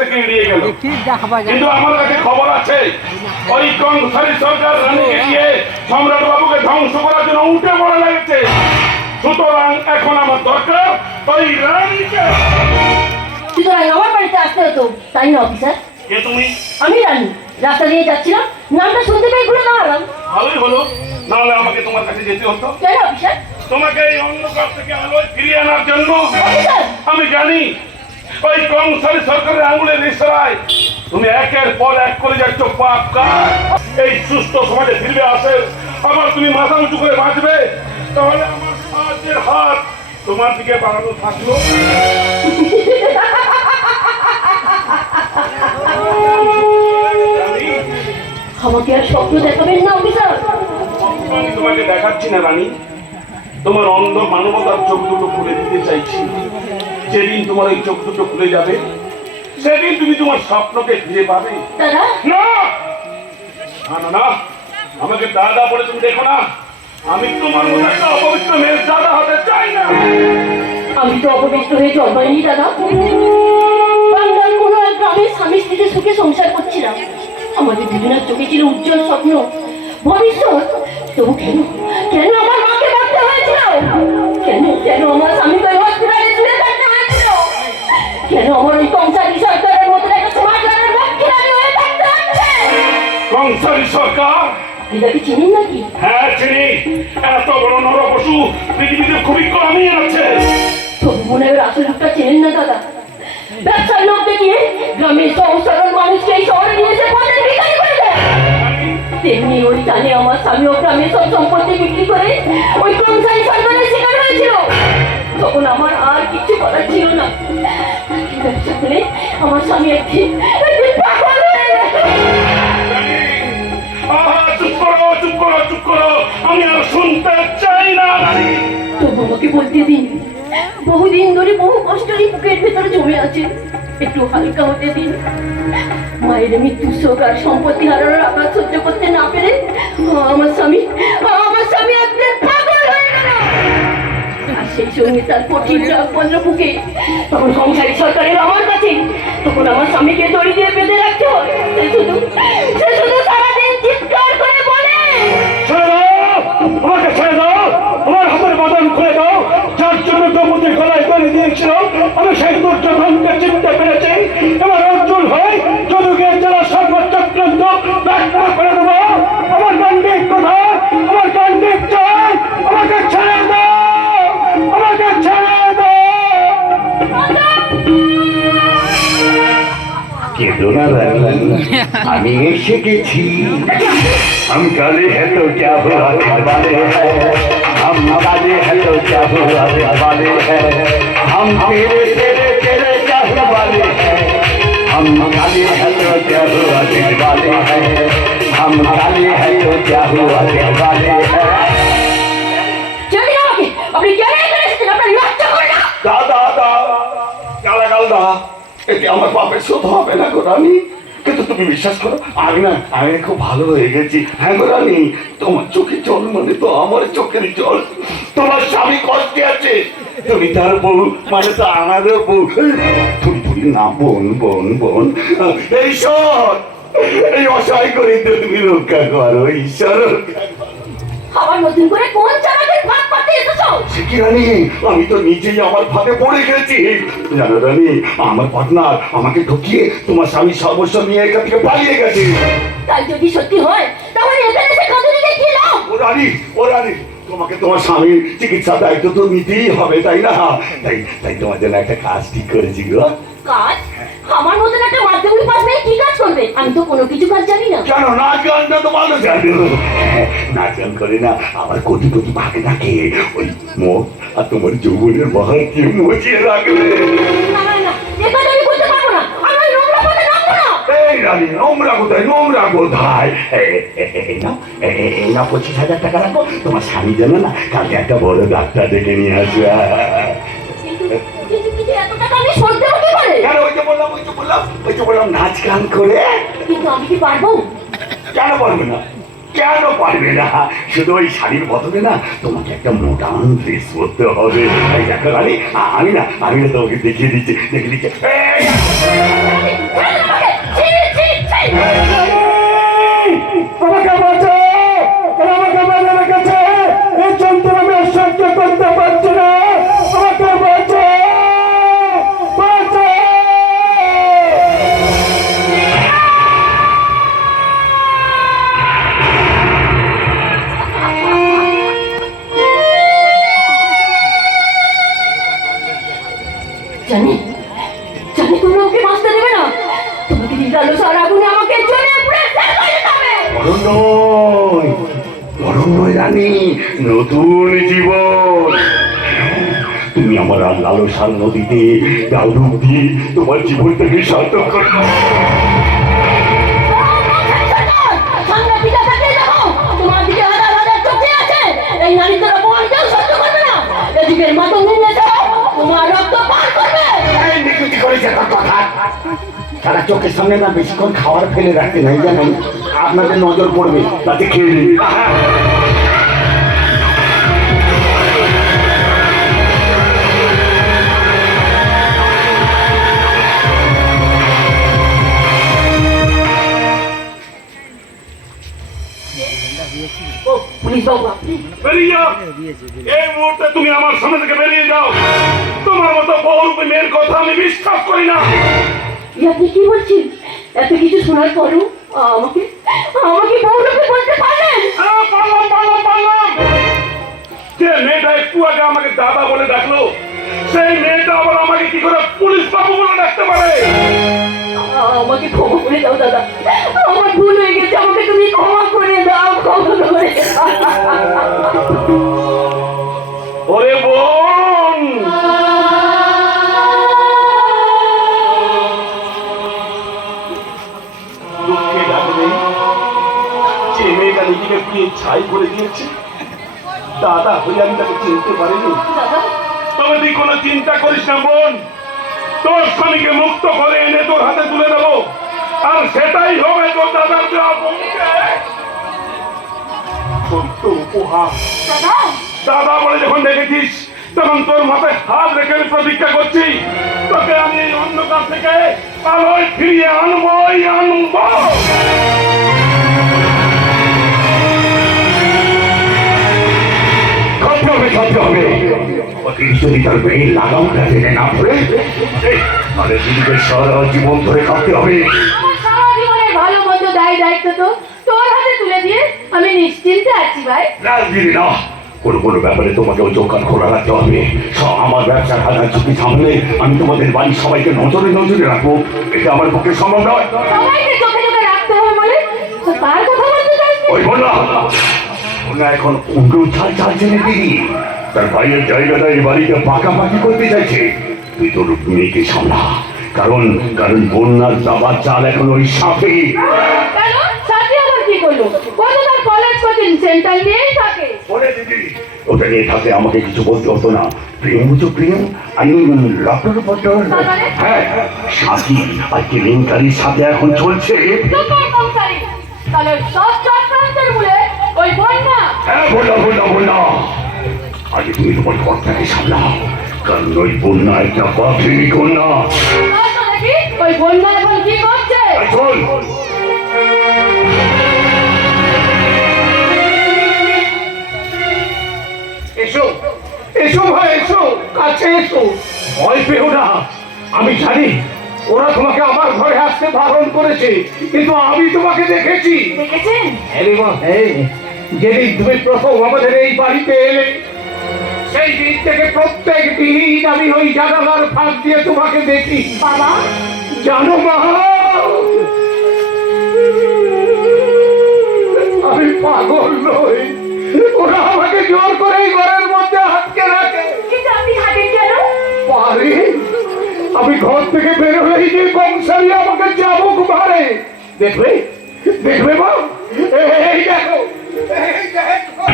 থেকে এড়িয়ে গেল, কিন্তু আমার কাছে খবর আছে ওই কংসারী সরকার রানীকে দিয়ে সম্রাট বাবুকে ধ্বংস করার জন্য উঠে পড়ে লেগেছে। সুতরাং এখন আমার দরকার ওই রানীকে। সুতরাং আমার বাড়িতে আসতে হতো, তাই না অফিসার? কে তুমি? আমি রানী, রাস্তা দিয়ে যাচ্ছিলাম, নামটা শুনতে পেয়ে ঘুরে দাঁড়ালাম। ভালোই হলো, নাহলে আমাকে তোমার কাছে যেতে হতো। কেন অফিসার? তোমাকে এই অন্ধকার থেকে আলোয় ফিরিয়ে আনার জন্য। অফিসার, আমি জানি ওই কংসারী সরকারের আঙুলের ইশারায় তুমি একের পর এক করে যাচ্ছ পাপ কাজ। এই সুস্থ সমাজে ফিরবে আসে, আবার তুমি মাথা উঁচু করে বাঁচবে, তাহলে আমার সাহায্যের হাত তোমার দিকে বাড়ানো থাকলো। আমাকে আর স্বপ্ন দেখাবেন না অফিসার। আমি তোমাকে দেখাচ্ছি না রানী, তোমার অন্ধ মানবতার চোখ দুটো খুলে দিতে চাইছি। যেদিন তোমার এই চোখ দুটো খুলে যাবে, সেদিন তুমি তোমার স্বপ্নকে ফিরে পাবে। দাদা, না না না, আমাকে দাদা বলে তুমি দেখো না। আমি তোমার মতো একটা অপবিত্র মেয়ের দাদা হতে চাই না। আমি তো অপবিত্র হয়ে জন্মাইনি দাদা। বাংলার কোনো এক গ্রামে স্বামী স্ত্রীতে সুখে সংসার করছিলাম। আমাদের দুজনের চোখে ছিল উজ্জ্বল স্বপ্ন, ভবিষ্যৎ। তবু কেন কেন আমার মাকে মরতে হয়েছিল? কেন কেন আমার স্বামীকে হসপিটালে ঝুলে থাকতে হয়েছিল? কেন আমার ওই কংসারী সরকারের মতো একটা সমাজের রক্ষী হয়ে থাকতে হচ্ছে? কংসারী সরকার? এটাকে চিনেন নাকি? হ্যাঁ চিনি। এত বড় নরপশু পৃথিবীতে খুবই কমই আছে। তবু মনে হয় আসল রূপটা চেনেন না দাদা। ব্যবসার লোক দেখিয়ে গ্রামের সহজ সরল মানুষকে এই শহরে নিয়ে এসে পথের ভিখারি করে দেয়। তেমনি ওই টানে আমার স্বামীও গ্রামের সব সম্পত্তি বিক্রি করে ওই কংসারী সরকারের শিকার হয়েছিল। তখন আমার আর কিছু করার ছিল না। ব্যবসা করে আমার স্বামী একদিন পাগল হয়ে গেল। চুপ করো চুপ করো চুপ করো, আমি আর শুনতে চাই না। তবু আমাকে বলতে দিন। বহুদিন ধরে বহু কষ্টই বুকের ভেতরে জমে আছে, একটু হালকা হতে দিন। মায়ের মৃত্যুর শোক আর সম্পত্তি হারানোর আঘাত সহ্য করতে না পেরে আমার স্বামী একদিন পাগল হয়ে গেল। আর সেই সঙ্গে তার কঠিন রাগ বলল বুকে। তখন সংসারী সরকারের আমার কাছে, তখন আমার স্বামীকে দড়ি দিয়ে বেঁধে রাখতে হয়। সে শুধু সারাদিন চিৎকার করে বলে, আমাকে ছেড়ে দাও, আমার হাতের বাঁধন খুলে দাও। যার জন্য দ্রৌপদীর গলায় দড়ি দিয়েছিল, আমি সেই দুর্যোধনকে চিনতে পেরেছি। এবার অর্জুন হয় যদুকে যারা সর্বচক্রান্ত ব্যাখ্যা করে দেবো। আমার গান্ডিক কোথায়? আমার গান্ডিক চাই। আমাকে ছেড়ে দাও, আমাকে ছেড়ে দাও। কেদোনা রানী, আমি এসে গেছি। हम काले हैं तो क्या हुआ वाले हैं, हम काले हैं तो क्या हुआ वाले हैं, हम तेरे तेरे तेरे क्या वाले हैं, हम काले हैं तो क्या हुआ वाले हैं, हम काले हैं तो क्या हुआ वाले हैं। আপনি কেন এখানে এসেছেন? আপনার লজ্জা করে না? দাদা গালাগাল দা, এতে আমার পাপের শোধ হবে না গো রানী। কিন্তু তুমি বিশ্বাস করো, আমি খুব ভালো হয়ে গেছি। হ্যাঁ গো রানী, তোমার চোখে জল মানে তো আমার চোখের জল। তোমার স্বামী কষ্টে আছে, তুমি তার বউ মানে তো আমাদের বউ। তুমি না বোন বোন বোন, ঈশ্বর এই অসহায় করে তুমি রক্ষা করো, ঈশ্বর। আবার নতুন করে কোন চালাকের ভাগ পাতে এসেছো? কি রানী, আমি তো নিজেই আমার ফাঁদে পড়ে গেছি। জানো রানী, আমার পার্টনার আমাকে ঠকিয়ে তোমার স্বামী সর্বস্ব নিয়ে এখান থেকে পালিয়ে গেছে। তাই যদি সত্যি হয় তাহলে এখানে এসে কাঁদুনিকে কি লাভ? ও রানী, তোমাকে তোমার স্বামীর চিকিৎসার দায়িত্ব তো নিতেই হবে, তাই না? তাই তোমার জন্য একটা কাজ ঠিক করেছি গো। কাজ? আমার মতন একটা মাধ্যমিক পাস মেয়ে কি কাজ করবে? আমি তো কোনো কিছু কাজ জানি না। কেন, নাচ গানটা তো ভালো জানো। নাচ গান করে না, আবার কোটিপতি ভাগে থাকে। ওই মদ আর তোমার যৌবনের বাহারকে মজিয়ে রাখলে। না না না, এটা আমি বলতে পারবো না। আমি ওই নোংরা পথে নামবো না। এই রানী, নোংরা কোথায়? নোংরা কোথায়? এই না 25,000 টাকা রাখো, তোমার স্বামী যেন না কালকে একটা বড় ডাক্তার ডেকে নিয়ে আসবে। কিন্তু এত টাকা আমি শোধ দেবো কি করে? কেন? ওই যে বললাম নাচ গান করে। কিন্তু আমি কি পারবো? কেন পারবে না? কেন পারবে না? শুধু ওই শাড়ির বদলে না তোমাকে একটা মডার্ন ড্রেস পরতে হবে। এই দেখো রানী, আমি না তোমাকে দেখিয়ে দিচ্ছি। আমাকে বাঁচাও, আমাকে বেঁধে রেখেছে, এই যন্ত্রণা আমি আর সহ্য করতে পারছি না, আমাকে বাঁচাও, বাঁচাও। জানি জানি তোমরা ওকে বাঁচতে দেবে না, তোমাকে নির্দালোসার আগুনে আমাকে জ্বলে পুড়ে শেষ করে দিতে হবে। অরণ্যয় রানী, নতুন জীবন। তুমি আমার আর লালসার নদীতে ডাল ডুব দিয়ে তোমার জীবনটাকে সার্থক করো। সামনে পিতা থাকলে দেখো, তোমার দিকে হাজার হাজার চোখে আছে, এই নারীদের অপমান কেউ সহ্য করবে না। এদিকের মাতঙ্গ নিয়ে যাও, তোমার রক্ত পান করবে। তারা চোখের সামনে না বেশিক্ষণ খাবার ফেলে রাখতে নাই, জানেন? আপনাদের নজর পড়বে, তাতে খেয়ে নিন। ও পুলিশ বাবু, আপনি বেরিয়ে যাও, এই মুহূর্তে তুমি আমার সামনে থেকে বেরিয়ে যাও। তোমার মতো বহুরূপী মেয়ের কথা আমি বিশ্বাস করি না। আপনি কি বলছেন? এত কিছু শোনার পরও আমাকে আমাকে বহুরূপী বলতে পারলেন? পারলাম। যে মেয়েটা একটু আগে আমাকে দাদা বলে ডাকলো, সেই মেয়েটা আবার আমাকে কি করে পুলিশ বাবু বলে ডাকতে পারে? আমাকে ক্ষমা করে দাও দাদা, আমার ভুল হয়ে গেছে, আমাকে তুমি ক্ষমা করে দাও, ক্ষমা করে দাও। ওরে বোন, দুঃখে লাগবে যে মেয়েটা নিজেকে পুড়িয়ে ছাই করে দিয়েছে, দাদা হয়ে আমি তাকে চিনতে পারিনি। দাদা, তবে তুই কোনো চিন্তা করিস না বোন, তোর স্বামীকে মুক্ত করে এনে তোর হাতে তুলে দেবো, আর সেটাই হবে তোর দাদার দেওয়া বোনকে সত্য উপহার। দাদা, দাদা বলে যখন দেখেছিস, তখন তোর মাথায় হাত রেখে আমি প্রতিজ্ঞা করছি, তোকে আমি এই অন্ধকার থেকে আলোয় ফিরিয়ে আনবই আনবো। করতে হবে। অতীত যদি তার ব্রেইন লাগামটা জেনে না পড়ে, তাহলে দিদিকে সারা জীবন ধরে খাওয়াতে হবে। আমার সারা জীবনের ভালো মন্দ দায়িত্ব তো তোর হাতে তুলে দিয়ে আমি নিশ্চিন্তে আছি ভাই। না দিদি না, কোনো ব্যাপারে তোমাকে ওই দোকান খোলা রাখতে হবে। আমার ব্যবসার হাজার ঝুঁকি সামলে আমি তোমাদের বাড়ির সবাইকে নজরে রাখবো, এটা আমার পক্ষে সম্ভব নয়। সবাইকে চোখে চোখে রাখতে হবে বলে তো কার কথা বলতে চাইছিস? ওই বললাম ওনা এখন উল্টো চাল চেনে দিদি, তার ভাইয়ের জায়গাটা এই বাড়িতে পাকাপাকি করতে চাইছে। তুই তোর মেয়েকে সামলা, কারণ বন্যার দাবার চাল এখন ওই সাপে। কেন সাথে আবার কি করলো? কত তার কলেজ কোচিং সেন্টার নিয়েই থাকে। ওরে দিদি, ওটা নিয়ে থাকলে আমাকে কিছু বলতে হতো না। প্রেম তো প্রেম, আমি লটর পটর। হ্যাঁ, সাথী আর কেলেঙ্কারির সাথে এখন চলছে। সুপার কংসারি, তাহলে সব চক্রান্তের মূলে ওই বন্যা। হ্যাঁ বললাম আগে তুমি তোমার কর্তাকে সামলাও, কারণ ওই বন্যা একটা পাখিনী কন্যা। আচ্ছা দেখি ওই বন্যা এখন কি করছে? চল। এসো ভাই, এসো কাছে এসো, ভয় পেও না। আমি জানি ওরা তোমাকে আমার ঘরে আসতে বারণ করেছে, কিন্তু আমি তোমাকে দেখেছি। দেখেছেন? আরে মা, হ্যাঁ, যেদিন তুমি প্রথম আমাদের এই বাড়িতে এলে, সেই দিন থেকে প্রত্যেক দিন আমি ওই জানালার ফাঁক দিয়ে তোমাকে দেখি। বাবা, জানো মা, আমি পাগল নই, ওরা আমাকে জোর করে এই ঘরের মধ্যে আটকে রাখে। কিন্তু আপনি হাঁটেন কেন? পারি আমি ঘর থেকে বের হলেই যে কংসারি আমাকে চাবুক মারে। দেখবে মা, এই দেখো, এই দেখো।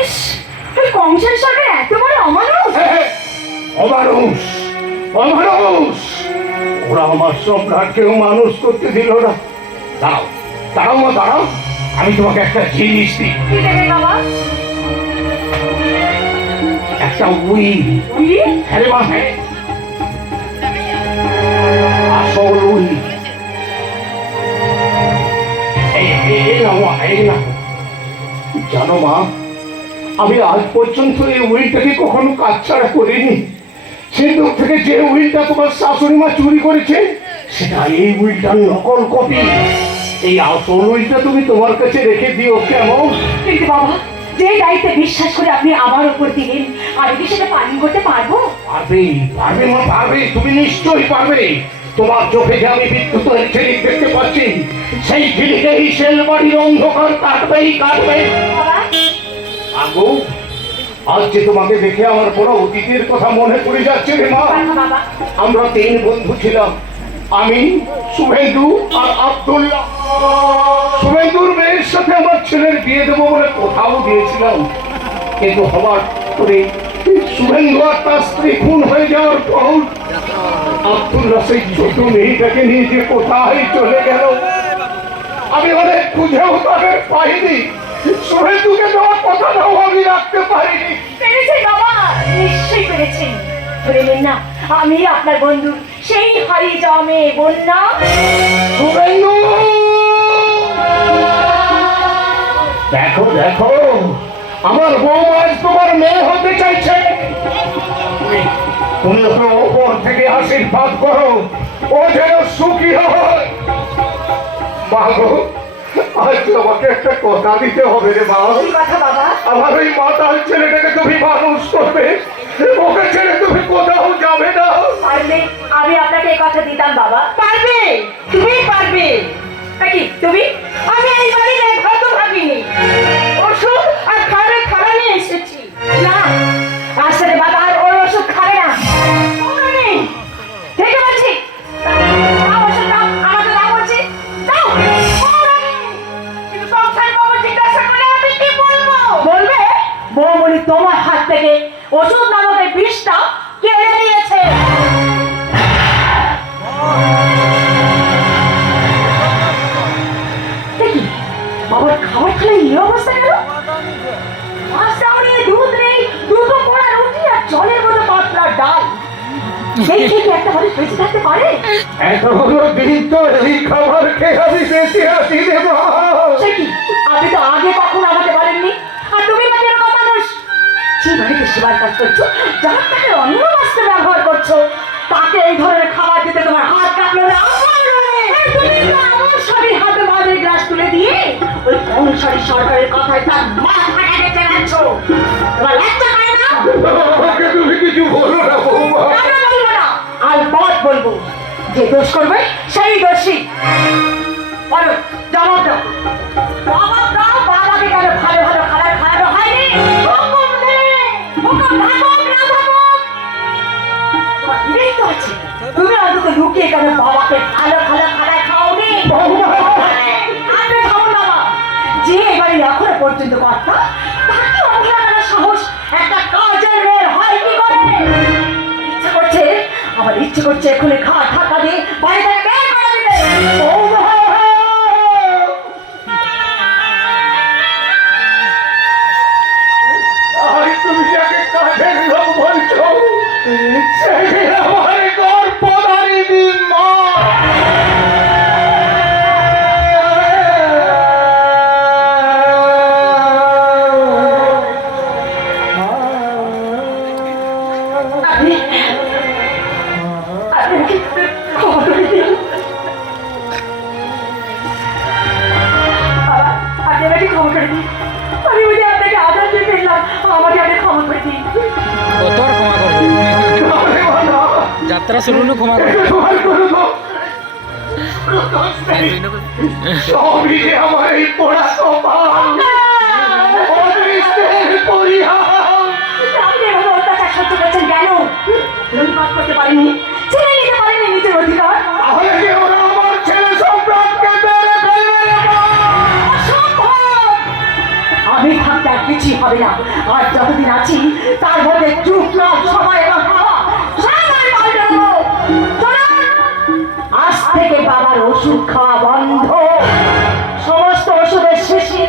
ইস, ওই কংসের সঙ্গে এত বড় অমানুষ। অমানুষ, ওরা আমার সম্রাটকেও মানুষ করতে দিল না। দাঁড়াও মা, দাঁড়াও, আমি তোমাকে একটা জিনিস দিই। কি দেবে বাবা? একটা উইল। উইল? হ্যাঁ রে মা, হ্যাঁ, আসল উইল। এই নাও মা, এই নাও। জানো মা, আমি আজ পর্যন্ত এই উইলটাকে কখনো কাজছাড়া করিনি। সিন্ধুক থেকে যে উইলটা তোমার শাশুড়ি মা চুরি করেছে, সেটা এই উইলটার নকল কপি। এই আসল উইলটা তুমি তোমার কাছে রেখে দিও, কেমন? কিন্তু বাবা, যে দায়িত্বে বিশ্বাস করে আপনি আমার উপর দিলেন, আমি কি সেটা পালন করতে পারবো? পারবে, পারবে মা, পারবে। তুমি নিশ্চয়ই পারবে। তোমার চোখে যে আমি বিদ্যুৎ ঝিলিক দেখতে পাচ্ছি, সেই ঝিলিকেই শেলবাড়ির অন্ধকার কাটবেই কাটবে। বাবা, আগো, আজ যে তোমাকে দেখে আমার বড় অতীতের কথা মনে পড়ে যাচ্ছে রে মা। কথা বাবা, আমরা 3 বন্ধু ছিলাম, আমি, শুভেন্দু আর আব্দুল্লাহ। শুভেন্দুর মেয়ের সাথে আমার ছেলের বিয়ে দেবো বলে কোথাও দিয়েছিলাম, কিন্তু হবার করে শুভেন্দু আর তার স্ত্রী খুন হয়ে যাওয়ার পর আব্দুল্লাহ সেই ছোট মেয়েটাকে নিয়ে যে কোথায় চলে গেল। আমি অনেক খুঁজেও তাদের পাইনি। শুভেন্দুকে দেওয়ার কথাটাও আমি রাখতে পারিনি। পেরেছেন বাবা, নিশ্চয়ই পেরেছেন। ধরে নিন না, আমি আপনার বন্ধু, সেই হারিয়ে যাওয়া মেয়ে বন্যা। শুভেন্দু, দেখো দেখো, আমার বউ আজ তোমার মেয়ে হতে চাইছে। তুমি ওকে ওপর থেকে আশীর্বাদ করো, ও যেন সুখী হয়। মা গো, আজ আমাকে একটা কথা দিতে হবে রে মা। কি কথা বাবা? আমার ওই মাতাল ছেলেটাকে তুমি মানুষ করবে, ওকে ছেড়ে তুমি কোথাও যাবে না। পারলে আমি আপনাকে এই কথা দিতাম বাবা। পারবে, তুমি পারবে। কি তুমি? আমি এই বাড়ির এক ভাত ভাবিনি। ওষুধ আর খাবারের খাবার নিয়ে এসেছি। না, আসলে বাবা আর ওর ওষুধ খাবে না। নেই, থেকে বলছি দাও ওষুধ, দাও আমাকে, দাও বলছি, দাও। কিন্তু সংসার বাবু জিজ্ঞাসা করে আমি কি বলবো? বলবে বৌমনি তোমার হাত থেকে ওষুধ নামক এই বিষটা কেড়ে নিয়েছে। দেখি বাবার খাবার খেলে এই অবস্থা কেন? মাছটাও নেই, দুধ নেই, দুটো পোড়া রুটি আর জলের মতো পাতলা ডাল। সেই থেকে একটা মানুষ বেঁচে থাকতে পারে? এতগুলো দিন তো এই খাবার খেয়ে আমি বেঁচে আছি রে মা। সে কি, আপনি তো আগে কখনো আমাকে বলেননি। আর তুমি বা এরকম মানুষ, যে বাড়িতে সেবার কাজ করছো, যার তাকে অন্য বস্ত্র ব্যবহার করছো, তাকে এই ধরনের খাবার দিতে তোমার হাত কাঁপলো না? তুমি তো আমার স্বামীর হাতে মাদের গ্লাস তুলে দিয়ে ওই কংসারী সরকারের কথায় তার মাথাটাকে চেনাচ্ছ। তোমার লজ্জা করে না? আমাকে তুমি কিছু বলো না বৌমা। কেন বলবো না? আলবাত বলবো। যে দোষ করবে সেই দোষী। বলো, জবাব দাও, জবাব দাও। বাবাকে কেন ভালো ভালো খাবার খাওয়ানো হয়নি? হুকুম নেই, হুকুম থাকুক না থাকুক, তোমার বিরক্ত হচ্ছে। তুমি অন্তত লুকিয়ে কেন বাবাকে ভালো ভালো খাবার খাওনি? আপনি থামুন বাবা। যে এবারে এখনো পর্যন্ত কর্তা, তাকে অবহেলার সাহস একটা কাজের মেয়ের হয় কি করে? ইচ্ছে করছে, আমার ইচ্ছে করছে এক্ষুনি ঘা ঢাকা দিয়ে বাড়ি থেকে বের করে দিতে। আর তুমি যাকে কাজের লোক বলছো, সে আমার গর্ভধারিণী মা। আপনি আমাকে ক্ষমা করে দিন বাবা, আপনি আমাকে ক্ষমা করে দিন। আমি বুঝি আপনাকে আঘাত দিয়ে ফেললাম, আমাকে আপনি ক্ষমা করে দিন। কত আর ক্ষমা করবো? আরে বাবা, যাত্রা শুরু হলো, ক্ষমা করবো। তোমার কোনো দোষ নেই। সবই যে আমার এই পোড়া কপাল, অদৃষ্টের পরিহার। আপনি এভাবে অত্যাচার সহ্য করছেন কেন? লুটপাট করতে পারেননি, ছেড়ে নিতে পারেননি নিজের অধিকার? তাহলে কি ওরা আমার ছেলে সম্রাটকে মেরে ফেলবে রে মা? অসম্ভব! আমি থাকতে আর কিছুই হবে না। আর যতদিন আছি তার মধ্যে চুপচাপ সময় এবং খাওয়া সবাই পাল্টাবো। আজ থেকে বাবার ওষুধ খাওয়া বন্ধ, সমস্ত ওষুধের শেষে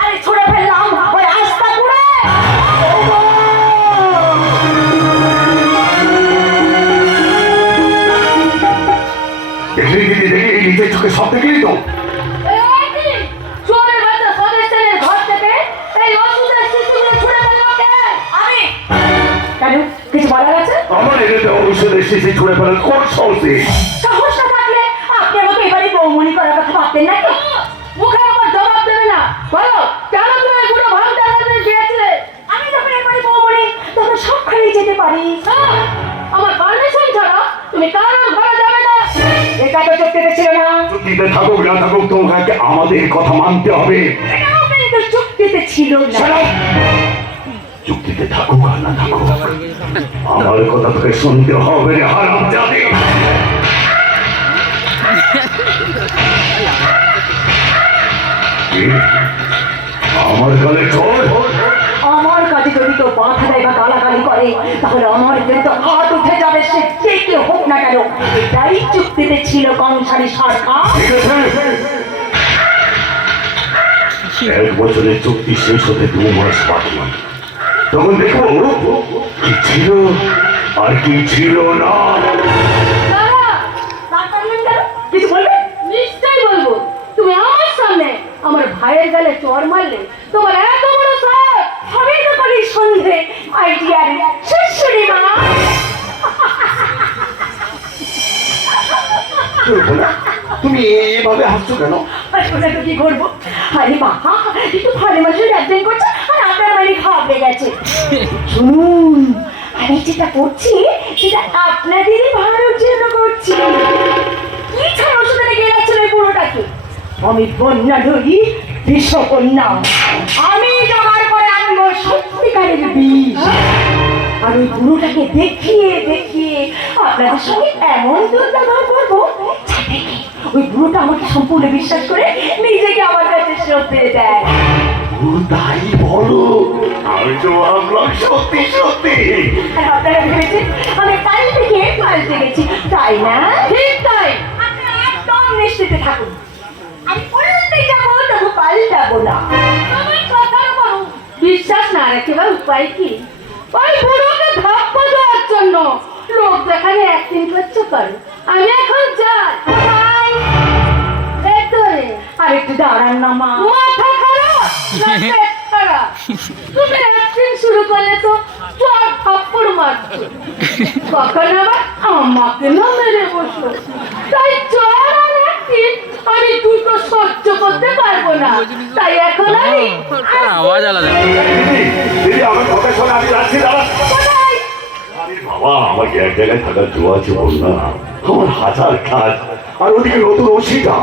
আরে ছুড়ে ফেললাম ওই আস্তা পুড়ে। দেখলি দেখলি দেখলি, নিজের চোখে সব দেখলি তো। কেন কিছু বলার আছে? আমার এটাতে ঔষধ এসেছে ছুঁড়ে ফেলার কোন সাহসে? সাহস না থাকলে আপনি আমাকে এবারে বৌমনি করার কথা ভাবতেন নাকি? মুখে আমার জবাব দেবে না। বলো কেন তুমি এই বুড়ো ভাঙতে হাতে গিয়েছিলে? আমি যখন এবারে বৌমনি তখন সব খালি যেতে পারি। আমার পারমিশন ছাড়া তুমি কারোর ঘরে যাবে না। এটা তো চুক্তিতে ছিল না। চুক্তিতে থাকুক না থাকুক তোমাকে আমাদের কথা মানতে হবে। এটাও কিন্তু চুক্তিতে ছিল না। চুক্তিতে থাকুক আর না থাকুক আমার কথা তোকে শুনতে হবে রে হারামজাদী। কি? আমার গালে চোর? আমার কাজে যদি কেউ বাধা দেয় বা গালাগালি করে তাহলে আমার কিন্তু হাত উঠে যাবে, সে যে কেউ হোক না কেন। এটাই চুক্তিতে ছিল কংসারী সরকার। ঠিক আছে, 1 বছরের চুক্তি শেষ হতে 2 মাস বাকি। তখন দেখবো কি ছিল আর কি ছিল না। কিছু বলবে? নিশ্চয়ই বলবো। তুমি আমার সামনে আমার ভাইয়ের গালে চড় মারলে, তোমার এত বড় সাহস! আমি তো করি সন্ধে আইডিয়ার শাশুড়ি মা। তুমি এভাবে হাসছো কেন? আসলে তো কি করবো? আরে বাবা একটু ভালো মাসের একদিন করছে আর আপনার বাড়ি খাওয়াবে গেছে। শুনুন, আমি যেটা করছি সেটা আপনাদেরই ভালোর জন্য করছি। কি ছাড়া ওষুধে লেগে যাচ্ছিল এই পুরোটাকে? আমি বন্যা ধরি বিষকন্যা। আমি জোগাড় করে আনবো সত্যিকারের বিষ। আর ওই বুড়োটাকে দেখিয়ে দেখিয়ে আপনাদের সঙ্গে এমন দুর্ব্যবহার করবো যাতে কি ওই বুড়োটা আমাকে সম্পূর্ণ বিশ্বাস করে নিজেকে আমার কাছে সঁপে দেয়। ও তাই বলো? আমি তো ভাবলাম সত্যি সত্যি। আর আপনারা ভেবেছেন আমি কাল থেকে পাল্টে গেছি, তাই না? ঠিক তাই। আপনারা একদম নিশ্চিতে থাকুন, আমি পাল্টে যাবো তবু পাল্টাবো না। আমার কথার উপর বিশ্বাস না রেখে বা উপায় কি? ওই বুড়োকে ধাপ্পা দেওয়ার জন্য লোক দেখানে অ্যাক্টিং করতে পারো। আমি এখন যাই। ভাই, ভেতরে আর একটু দাঁড়ান না মা। মাথা খারাপ না পেট খারাপ? তুমি অ্যাক্টিং শুরু করলে তো চট থাপ্পড় মারছো, কখন আবার আমাকে না মেরে বসো। তাই চট আর অ্যাক্টিং আমি দুটো সহ্য করতে পারবো না। তাই এখন আমি আওয়াজ আলাদা। দিদি দিদি আমার কথা শোনো, আমি যাচ্ছি দাদা। আরে বাবা, আমাকে এক জায়গায় থাকার জো আছে বল না। আমার হাজার কাজ, আর ওদিকে নতুন ওষিটা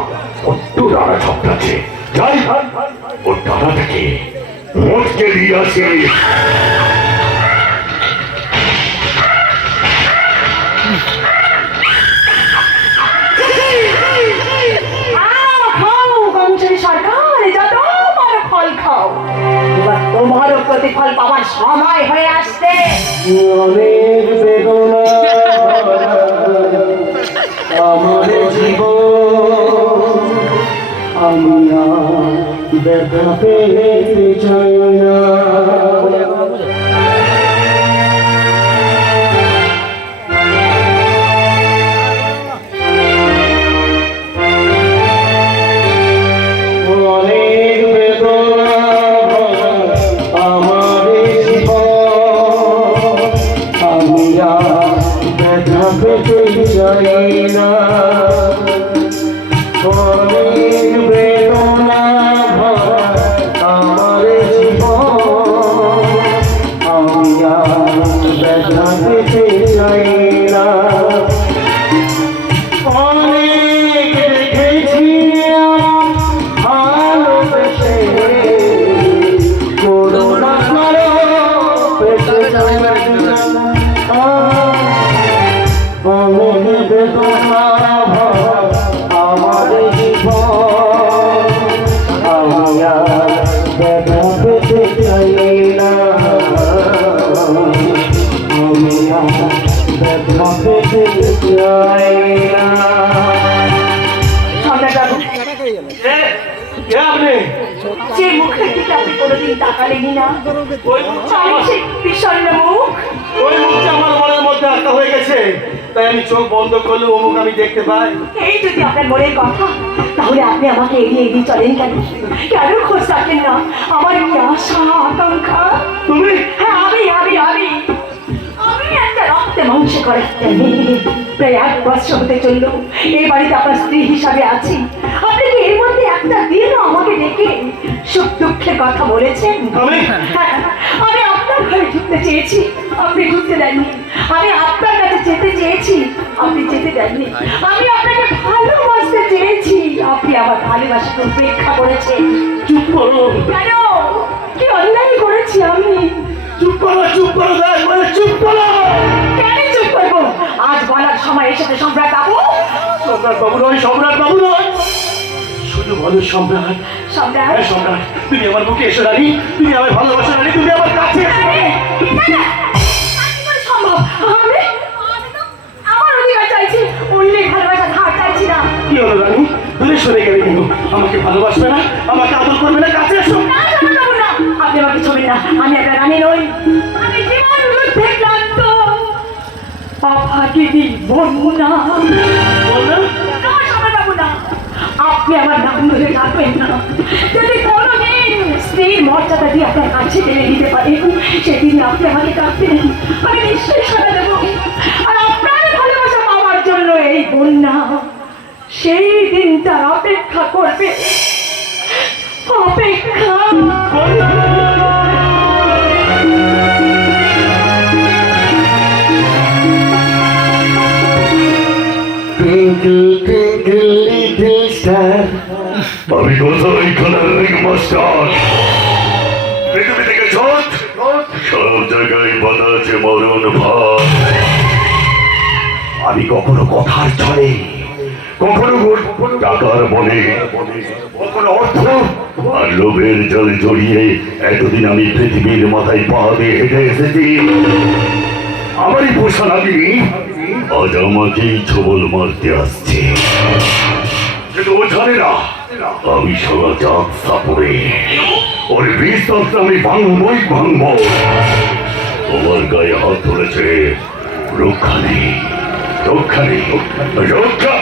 কত ডানা ছপটাচ্ছে। যাই ওর ডানাটাকে মোটকে দিয়ে আসি। খাও কংসারী সরকার, যত বড় ফল খাও। এবার তোমারও প্রতিফল পাওয়ার সময় হয়ে আসছে। অনেক বেদনা আমার জীবন, আমি আর ব্যথা পেতে চাই না। অনেক বেদনা আমার জীবন, আমি আর ব্যথা পেতে চাই না। অনেক বেদনা আমার জীবন, আমি আর ব্যথা পেতে চাই না। অনেক দেখেছি ভালোবেসে, করুণা করো পেতে চাই না। অনেক বেদনা আমার জীবন, আমি আর ব্যথা পেতে চাই না। আমি আর ব্যথা পেতে চাই না। সম্রাটবাবু, আপনি যে মুখের দিকে আপনি কোনোদিন তাকালেনি না, ওই আমি সেই বিষণ্ণ মুখ। ওই মুখটা আমার মনের মধ্যে আটকা হয়ে গেছে, তাই আমি চোখ বন্ধ করলে ও মুখ আমি দেখতে পাই। এই যদি আপনার মনের কথা, তাহলে আপনি আমাকে এড়িয়ে এড়িয়ে চলেন কেন? কেন খোঁজ রাখেন না আমার এই আশা আকাঙ্ক্ষা? তুমি হ্যাঁ, আমি সে করার প্রায় 1 বছর হতে চললো এই বাড়িতে আপনার স্ত্রী হিসাবে আছি। আপনি কি এর মধ্যে একটা দিনও আমাকে ডেকে সুখ দুঃখের কথা বলেছেন? হ্যাঁ, আমি আপনার ঘরে ঢুকতে চেয়েছি, আপনি ঢুকতে দেননি। আমি আপনার কাছে যেতে চেয়েছি, আপনি যেতে দেননি। আমি আপনাকে ভালোবাসতে চেয়েছি, আপনি আমার ভালোবাসাকে উপেক্ষা করেছেন। চুপ করো, কেন? কি অন্যায় করেছি আমি? চুপ করো, চুপ করো, চুপ করো। কেন চুপ করবো? আজ বলার সময় এসেছে সম্রাট বাবু। সম্রাট বাবু নয়, সম্রাট বাবু নয়, শুধু বলো সম্রাট। সম্রাট, হ্যাঁ সম্রাট, তুমি আমার বুকে এসো রানী, তুমি আমার ভালোবাসা রানী, তুমি আমার কাছে এসো রানী। সম্ভব? আমার অধিকার চাইছি, অন্যের ভালোবাসা ধার চাইছি না। কি হলো রানী, দূরে সরে গেলে কেন? আমাকে ভালোবাসবে না, আমাকে আদর করবে না, কাছে এসো। না, সম্রাট বাবু না, আপনি আমাকে ছবেন না, আমি আপনার রানী নই। আমি জীবন যুদ্ধে ক্লান্ত, অভাগিনী বন্যা। বললো? না, সম্রাট বাবু না, আপনি আমার নাম ধরে ডাকবেন না। যদি কোনোদিন স্ত্রীর মর্যাদা দিয়ে আপনার কাছে টেনে দিতে পারেন, সেদিন আপনি আমাকে ডাকবেন, আমি নিশ্চয়ই সাড়া দেবো। আর আপনার ভালোবাসা পাওয়ার জন্য এই বন্যা সেই দিনটার অপেক্ষা করবে, অপেক্ষা। আমি কোথায় খানার মাস্টার? পৃথিবী থেকে ছোট সব জায়গায় বাধা আছে মরণ ভাব। আমি কখনো কথার ছলে, কখনো টাকার বলে, কখনো অর্থ আর লোভের জলে জড়িয়ে এতদিন আমি পৃথিবীর মাথায় পা দিয়ে হেঁটে এসেছি। আমারই পোষা নাগিনী আজ আমাকেই ছবল মারতে আসছে, কিন্তু ও জানে না আমি সারা জাত সাপড়ে ওর বিশ্বাস আমি ভাঙবই ভাঙব। তোমার গায়ে হাত তুলেছে, রক্ষা নেই, রক্ষা নেই, রক্ষা।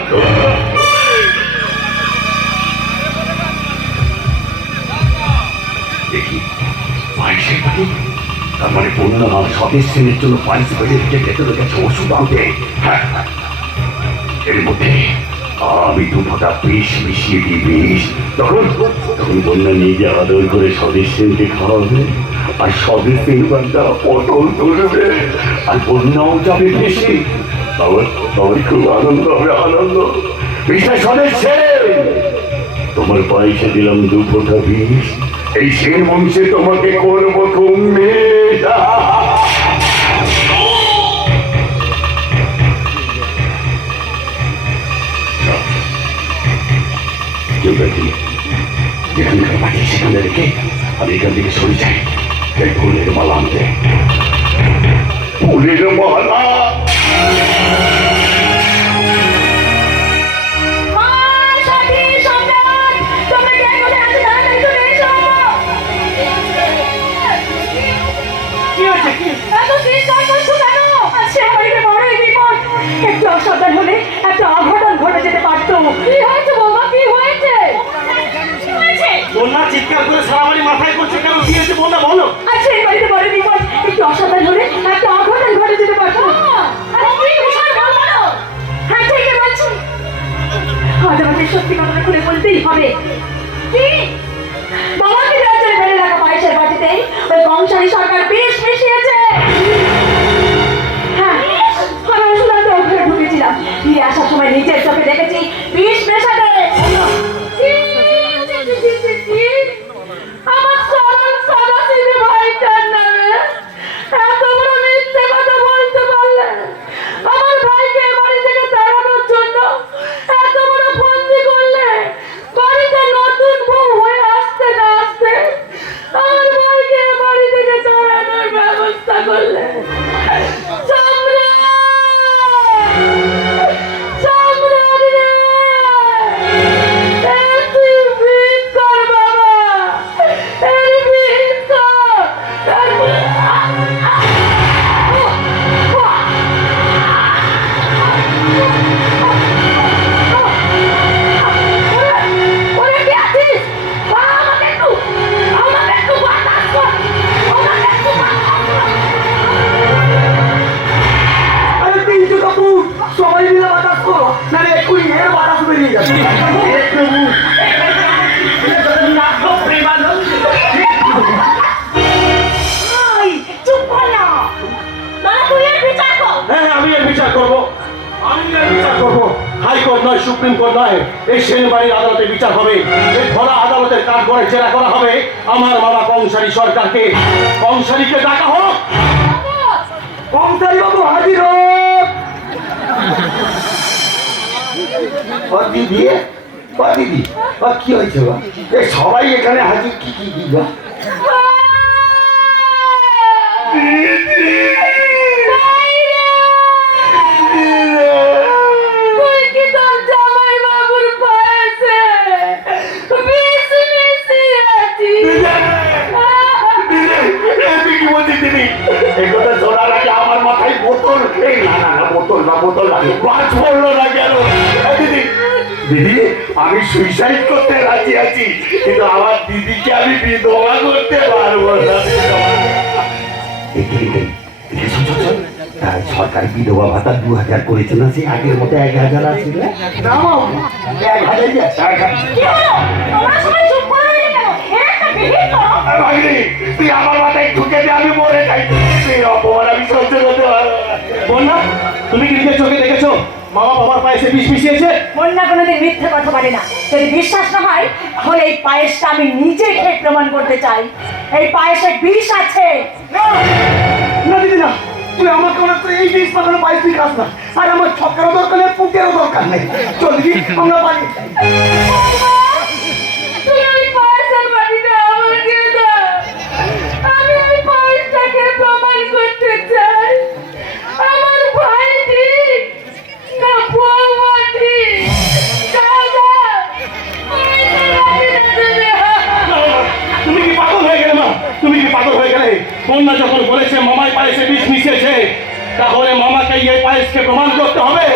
দেখি পায়েসের বাড়ি, তার মানে বন্যা স্বদেশ শ্রেণীর জন্য পায়েস বাড়ি থেকে ভেতরে গেছে ওষুধ আনতে। হ্যাঁ, এর মধ্যে আমি 2 ফোঁটা বিষ মিশিয়ে দিই। বিষ তখন বন্যা নিজে আদর করে স্বদেশ শ্রেণীকে খাওয়াবে, আর স্বদেশ শ্রেণী পটল তুলবে, আর বন্যাও যাবে বেশি। আমার খুব আনন্দ হবে, আনন্দ। বিষটা স্বদেশ শ্রেণী, তোমার পায়েসে দিলাম 2 ফোঁটা বিষ, এই সেন বংশে তোমাকে করবো তুমি। যেখানকার বাড়ি সেখানে রেখে আমি এখান থেকে সরে যাই। এই ফুলের মালা আনতে, ফুলের মালা। একটু অসাবধান হলে একটা অঘটন ঘটে যেতে পারতো। কি হয়েছে বাবা, কি হয়েছে? বন্যা চিৎকার করে সারা বাড়ি মাথায় করছে কেন? কি হয়েছে বন্যা বলো। আচ্ছা, এই বাড়িতে বড় বিপদ, একটু অসাবধান হলে একটা অঘটন ঘটে যেতে পারতো। হ্যাঁ, ঠিকই বলছি। আজ আমাকে সত্যি কথাটা খুলে বলতেই হবে। কি বাবাকে রাজ্যের বেড়ে রাখা পায়েসের বাটিতেই ওই কংসারী সরকার বিষ মিশিয়েছে। হ্যাঁ, আমি ওষুধ আনতে ওখানে ঢুকেছিলাম, ফিরে আসার সময় নিজের চোখে দেখেছি বিষ মেশাতে। আমার সরল সদাশিব ভাইটার নামে এত বিচার করব, আমি বিচার করব। হাইকোর্ট নয়, সুপ্রিম কোর্ট নয়, এই সেনবাড়ির আদালতে বিচার হবে। এই ভরা আদালতের কাঠ করে জেরা করা হবে আমার মামা কংসারী সরকারকে। কংসারীকে ডাকা হোক। কংসারী বাবু হাজির হোক। ও দিদি, ও দিদি, ও কি হয়েছে বা? এই সবাই এখানে হাজির, কি কি কি বা? তুই কি তোর জামাই বাবুর পাশে বেশি আছিস? তুই কি বলছিস দিদি? এই কথা শোনার আগে আমার মাথায় বোতল, এই না না না, বোতল না, বোতল না, বাজ পড়লো না কেন? দিদি, দিদি, আমি সুইসাইড করতে রাজি আছি, কিন্তু আমার দিদিকে আমি বিধবা করতে পারবো না। সরকারি বিধবা ভাতা 2000 করেছে না, সে আগের মতো 1000 আছে না? না বাবু, 1000 কি হলো? তোমরা সবাই চুপ করে রইলে কেন? এর একটা বিহিত করো। ভাগ্নি, তুই আমার মাথায় ঢুকে দিয়ে আমি মরে যাই, তুই অপমান আমি সহ্য করতে পারবো না। বন্যা, তুমি কি নিজের চোখে দেখেছো মামা বাবার পায়েসে বিষ মিশিয়েছে? বন্যা কোনোদিন মিথ্যে কথা বলে না। যদি বিশ্বাস না হয় তাহলে এই পায়েসটা আমি নিজে খেয়ে প্রমাণ করতে চাই। এই পায়েসে বিষ আছে। না দিদি না, তুই আমাকে মনে করে এই জিনিস পাঠানো পাইস, তুই খাস না। আর আমার ছকেরও দরকার নেই, পুকেরও দরকার নেই। চল দিদি, আমরা পারি। তুই ওই পায়েসের বাটিটা আমাকে দে। আমি ওই পায়েসটাকে প্রমাণ করতে চাই আমার ভাই ঠিক না বৌমা ঠিক। দাদা, পায়েসের বাটিটা দেবে। তুমি কি পাগল হয়ে গেলে মা? তুমি কি পাগল হয়ে গেলে? বন্যা যখন বলেছে মামাই পায়েসে বিষ মিশিয়েছে, তাহলে মামাকে এই পায়েসকে প্রমাণ করতে হবে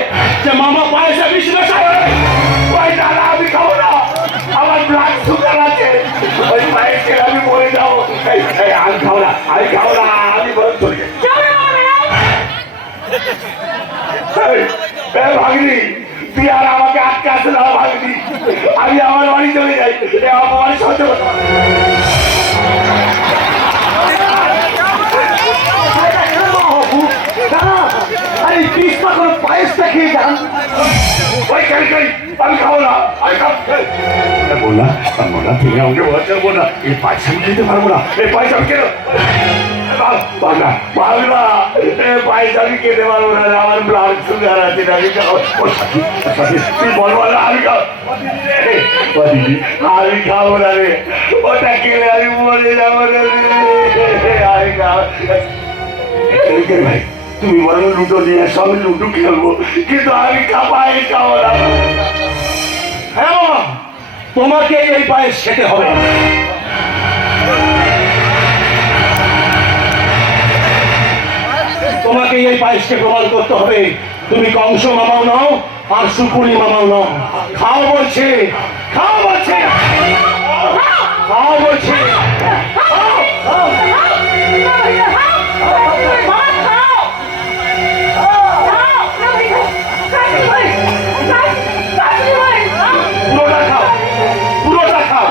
যে মামা পায়েসে বিষ মেশায়। ওই দাদা, আমি খাবো না, আমার ব্লাড সুগার আছে, ওই পায়েস খেলে আমি মরে যাবো। আমি খাবো না, আমি খাবো না, আমি বরং চলে যাই। ভাগ্নি, তুই আর আমাকে আটকে আসে না ভাগ্নি, আমি আমার বাড়ি চলে যাই, আমার বাড়ি সহ্য করতে পারবো না। আরে পিস পাখর পায়েসটা খেয়ে যান। ওই খাই, আমি খাবো না, আমি খাবো বললাম না, তুমি আমাকে বাঁচাবো না, এই পয়সা আমি খেতে পারবো না, এই পয়সা আমি কেন পাগলা পাগলা, এই পয়সা আমি খেতে পারবো না, আমার ব্লাড সুগার আছে, আমি খাবো। তুই বলবো না, আমি খাবো। আমি খাবো না রে, ওটা খেলে আমি মরে যাবো না রে, আমি খাবো। ভাই, তুমি বরং লুডো নিয়ে এসো, আমি লুডো খেলবো, কিন্তু আমি খাবাই খাবো না। হ্যাঁ মামা, তোমাকে এই পায়েস খেতে হবে। তোমাকে এই পায়েসকে প্রমাণ করতে হবে তুমি কংস মামাও নাও আর সুকুনি মামাও নাও। খাও বলছে, খাও বলছে, খাও বলছে। পুরোটা খাও, পুরোটা খাও।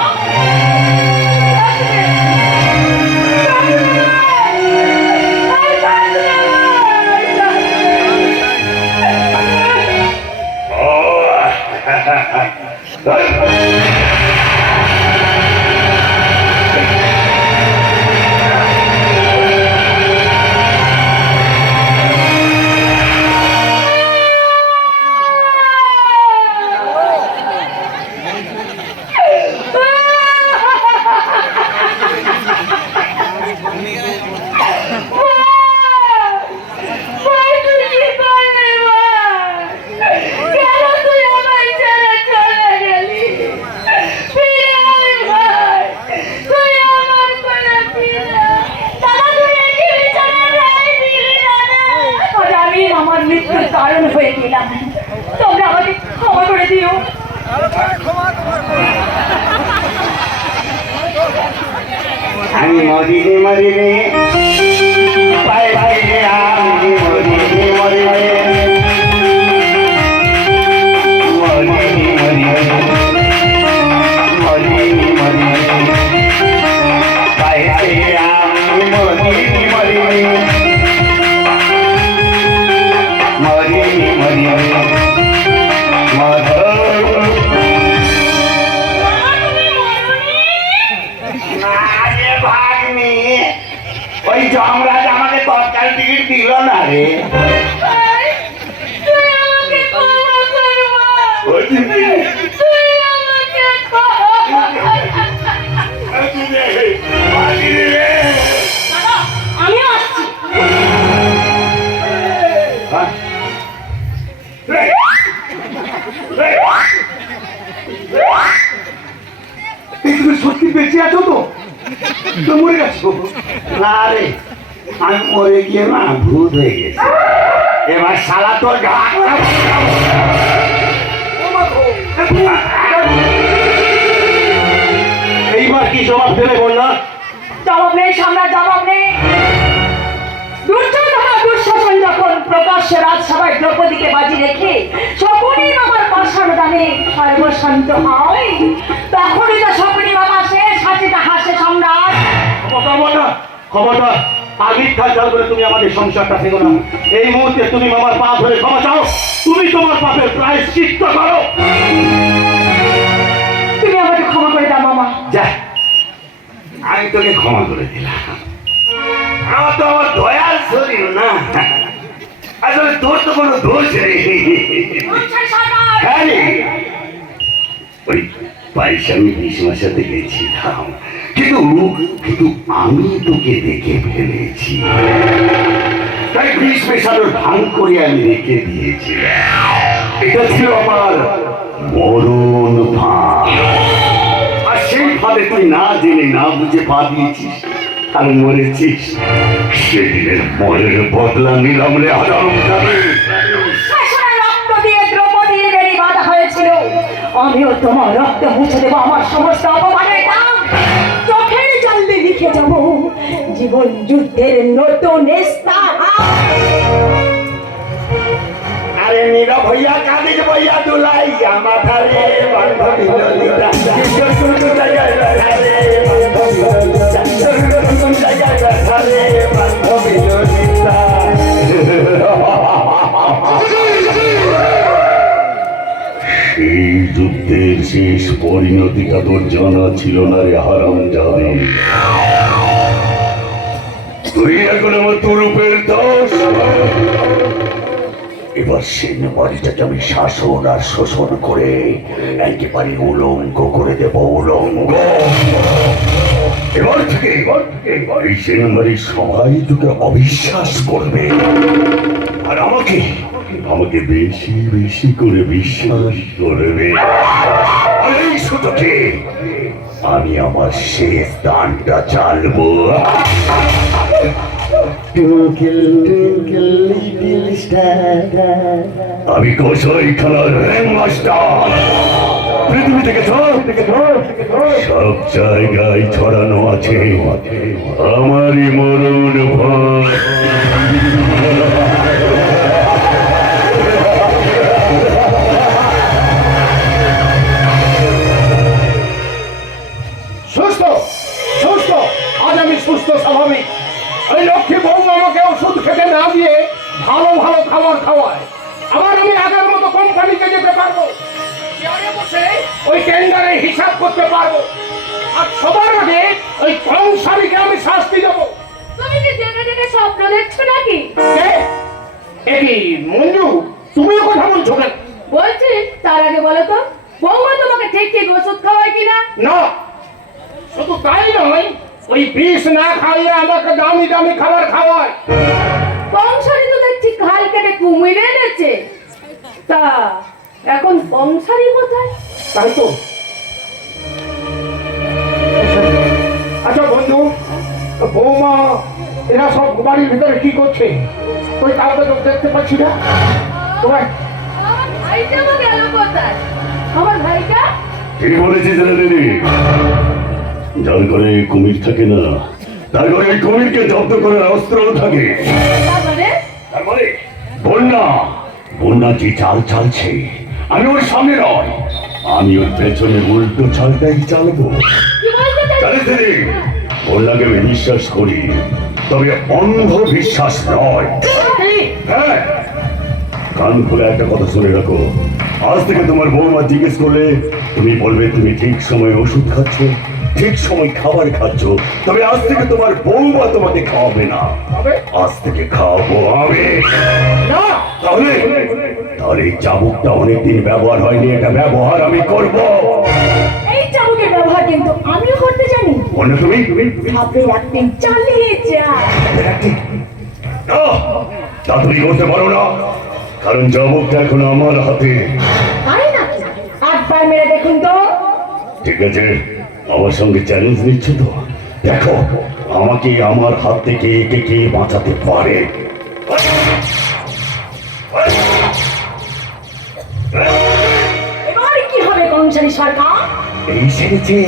আমার মৃত্যুর কারণ হয়ে গেলাম, তোমরা আমাকে ক্ষমা করে দিও। আমি মরিলে মরিলে পায়ে পায়ে আমি মরিলে মরিলে মরিলে মরিলে মরিলে মরিলে পায়ে পায়ে আমি মরিলে মরিলে না রে তুই আমাকে ক্ষমা কর মা। ওই দিদি, তুই আমাকে ক্ষমা কর। ওই দিদি, ওই দিদি রে। দাদা, আমিও আসছি। হ্যাঁ? রে, রে। এই তুমি সত্যি বেঁচে আছো তো? তো মরে গেছো? না রে, আমি মরে গিয়ে না ভূত হয়ে গেছি। এবার শালা তোর এইবার কি জবাব দেবে বন্যা? জবাব নেই সম্রাট, জবাব নেই। দুর্যোধন আর দুঃশাসন যখন প্রকাশ্যে রাজসভায় দ্রৌপদীকে বাজি রেখে শকুনি বাবার পাষাণ দানে সর্বশান্ত হয়, তখনই তো শকুনি বাবা শেষ হাসিটা হাসে সম্রাট। খবরদার আর মিথ্যা চাল করে তুমি আমাদের সংসারটা ভেঙো না। এই মুহূর্তে তুমি মামার পা ধরে ক্ষমা চাও, তুমি তোমার পাপের প্রায়শ্চিত্ত করো। তুমি আমাকে ক্ষমা করে দাও মামা। যা, আমি তোকে ক্ষমা করে দিলাম। আমার তো আমার দয়াল শরীর না, আসলে তোর তো কোনো দোষ নেই। হ্যাঁ রে, ওই পয়সা আমি ভীষ্মের সাথে গেছিলাম, কিন্তু কিন্তু আমি তোকে দেখে ফেলেছি, তাই ভীষ্মের সাথে ভাঙ করে আমি রেখে দিয়েছিলাম। এটা ছিল আমার মরণ ফাঁদ, আর সেই ফাঁদে তুই না জেনে না বুঝে পা দিয়েছিস আর মরেছিস। সেদিনের মরের বদলা নিলাম রে হাজারো যাবে। শাসনের রক্ত দিয়ে দ্রৌপদীর বেরি বাঁধা হয়েছিল, আমিও তোমার রক্ত মুছে দেবো আমার সমস্ত অপমানের দাম। চোখের জলে লিখে যাব জীবন যুদ্ধের নতুন স্থান। আরে নীরব হইয়া কাঁদিস বইয়া দুলাই আমার ধারে বান্ধবী ললিতা, কোন জায়গায় ধারে বান্ধবী ললিতা, কোন জায়গায় ধারে বান্ধবী ললিতা। সেই যুদ্ধের শেষ পরিণতিটা তোর জানা ছিল না রে হারামজাদে। তুই এখন আমার তুরুপের দোষ। এবার সেনাবাহিনীটাকে আমি শাসন আর শোষণ করে একেবারে উলঙ্গ করে দেব, উলঙ্গ। এবার থেকে এই সেনাবাহিনীর সবাই তোকে অবিশ্বাস করবে, আর আমাকে আমাকে বেশি বেশি করে বিশ্বাস করবে। আর এই সুযোগে আমি আমার শেষ দানটা চালবো। আমি কৌশল খেলার র্যাংমাস্টার, পৃথিবী থেকে সব জায়গায় ছড়ানো আছে আমারই মরণ ভয়। সুস্থ সুস্থ, আজ আমি সুস্থ স্বাভাবিক। ওই লক্ষ্মী বৌমা আমাকে ওষুধ খেতে না দিয়ে ভালো ভালো খাবার খাওয়ায়, আবার আমি আগের মতো কোম্পানিতে যেতে পারবো, চেয়ারে বসে ওই টেন্ডারে হিসাব করতে পারবো, আর সবার আগে ওই কংসারীকে আমি শাস্তি দেবো। তুমি কি জেগে জেগে স্বপ্ন দেখছো নাকি? এই মঞ্জু, তুমি কথা বলছো কেন? বলছি, তার আগে বলো তো বৌমা তোমাকে ঠিক ঠিক ওষুধ খাওয়ায় কিনা? না, শুধু তাই নয়, ওই বিষ না খাইয়ে আমাকে দামি দামি খাবার খাওয়ায়। কংসারী তো দেখছি খাল কেটে কুমির এনেছে। তা এখন কংসারী কোথায়? তাই তো। আচ্ছা বন্ধু, বৌমা এরা সব বাড়ির ভিতরে কি করছে? ওই কাউকে তো দেখতে পাচ্ছি না। তোমার আমার ভাইটা গেল কোথায়? আমার ভাইটা কি বলেছিস রে দিদি? যার ঘরে কুমির থাকে না, তার ঘরে ওই কুমিরকে জব্দ করার অস্ত্রও থাকে। তারপরে বন্যা বন্যা যে চাল চালছে, আমি ওর সামনে নয়, আমি ওর পেছনে উল্টো চালটাই চালবো। কি বলতে চাইছো? জানিস দিদি, বন্যাকে আমি বিশ্বাস করি, তবে অন্ধ বিশ্বাস নয়। হ্যাঁ, কান খুলে একটা কথা শুনে রাখো, আজ থেকে তোমার বৌমা জিজ্ঞেস করলে তুমি বলবে তুমি ঠিক সময়ে ওষুধ খাচ্ছ, ঠিক সময় খাবার খাচ্ছ, তবে আজ থেকে তোমার বৌমা তোমাকে খাওয়াবে না, আজ থেকে খাওয়াবো আমি। তাহলে তাহলে এই চাবুকটা অনেকদিন ব্যবহার হয়নি, এটা ব্যবহার আমি করব। এই চাবুকের ব্যবহার কিন্তু আমিও করতে জানি। মনে তুমি আপনি একদিন চালিয়ে যান। তা তুমি করতে পারো না, কারণ চাবুকটা এখন আমার হাতে। তাই না? একবার মেরে দেখুন তো। ঠিক আছে, আমার সঙ্গে চ্যালেঞ্জ নিচ্ছ তো? দেখো আমাকে আমার হাত থেকে একে কে বাঁচাতে পারে। এবার কি হবে কংসারী সরকার? এই সেরেছে,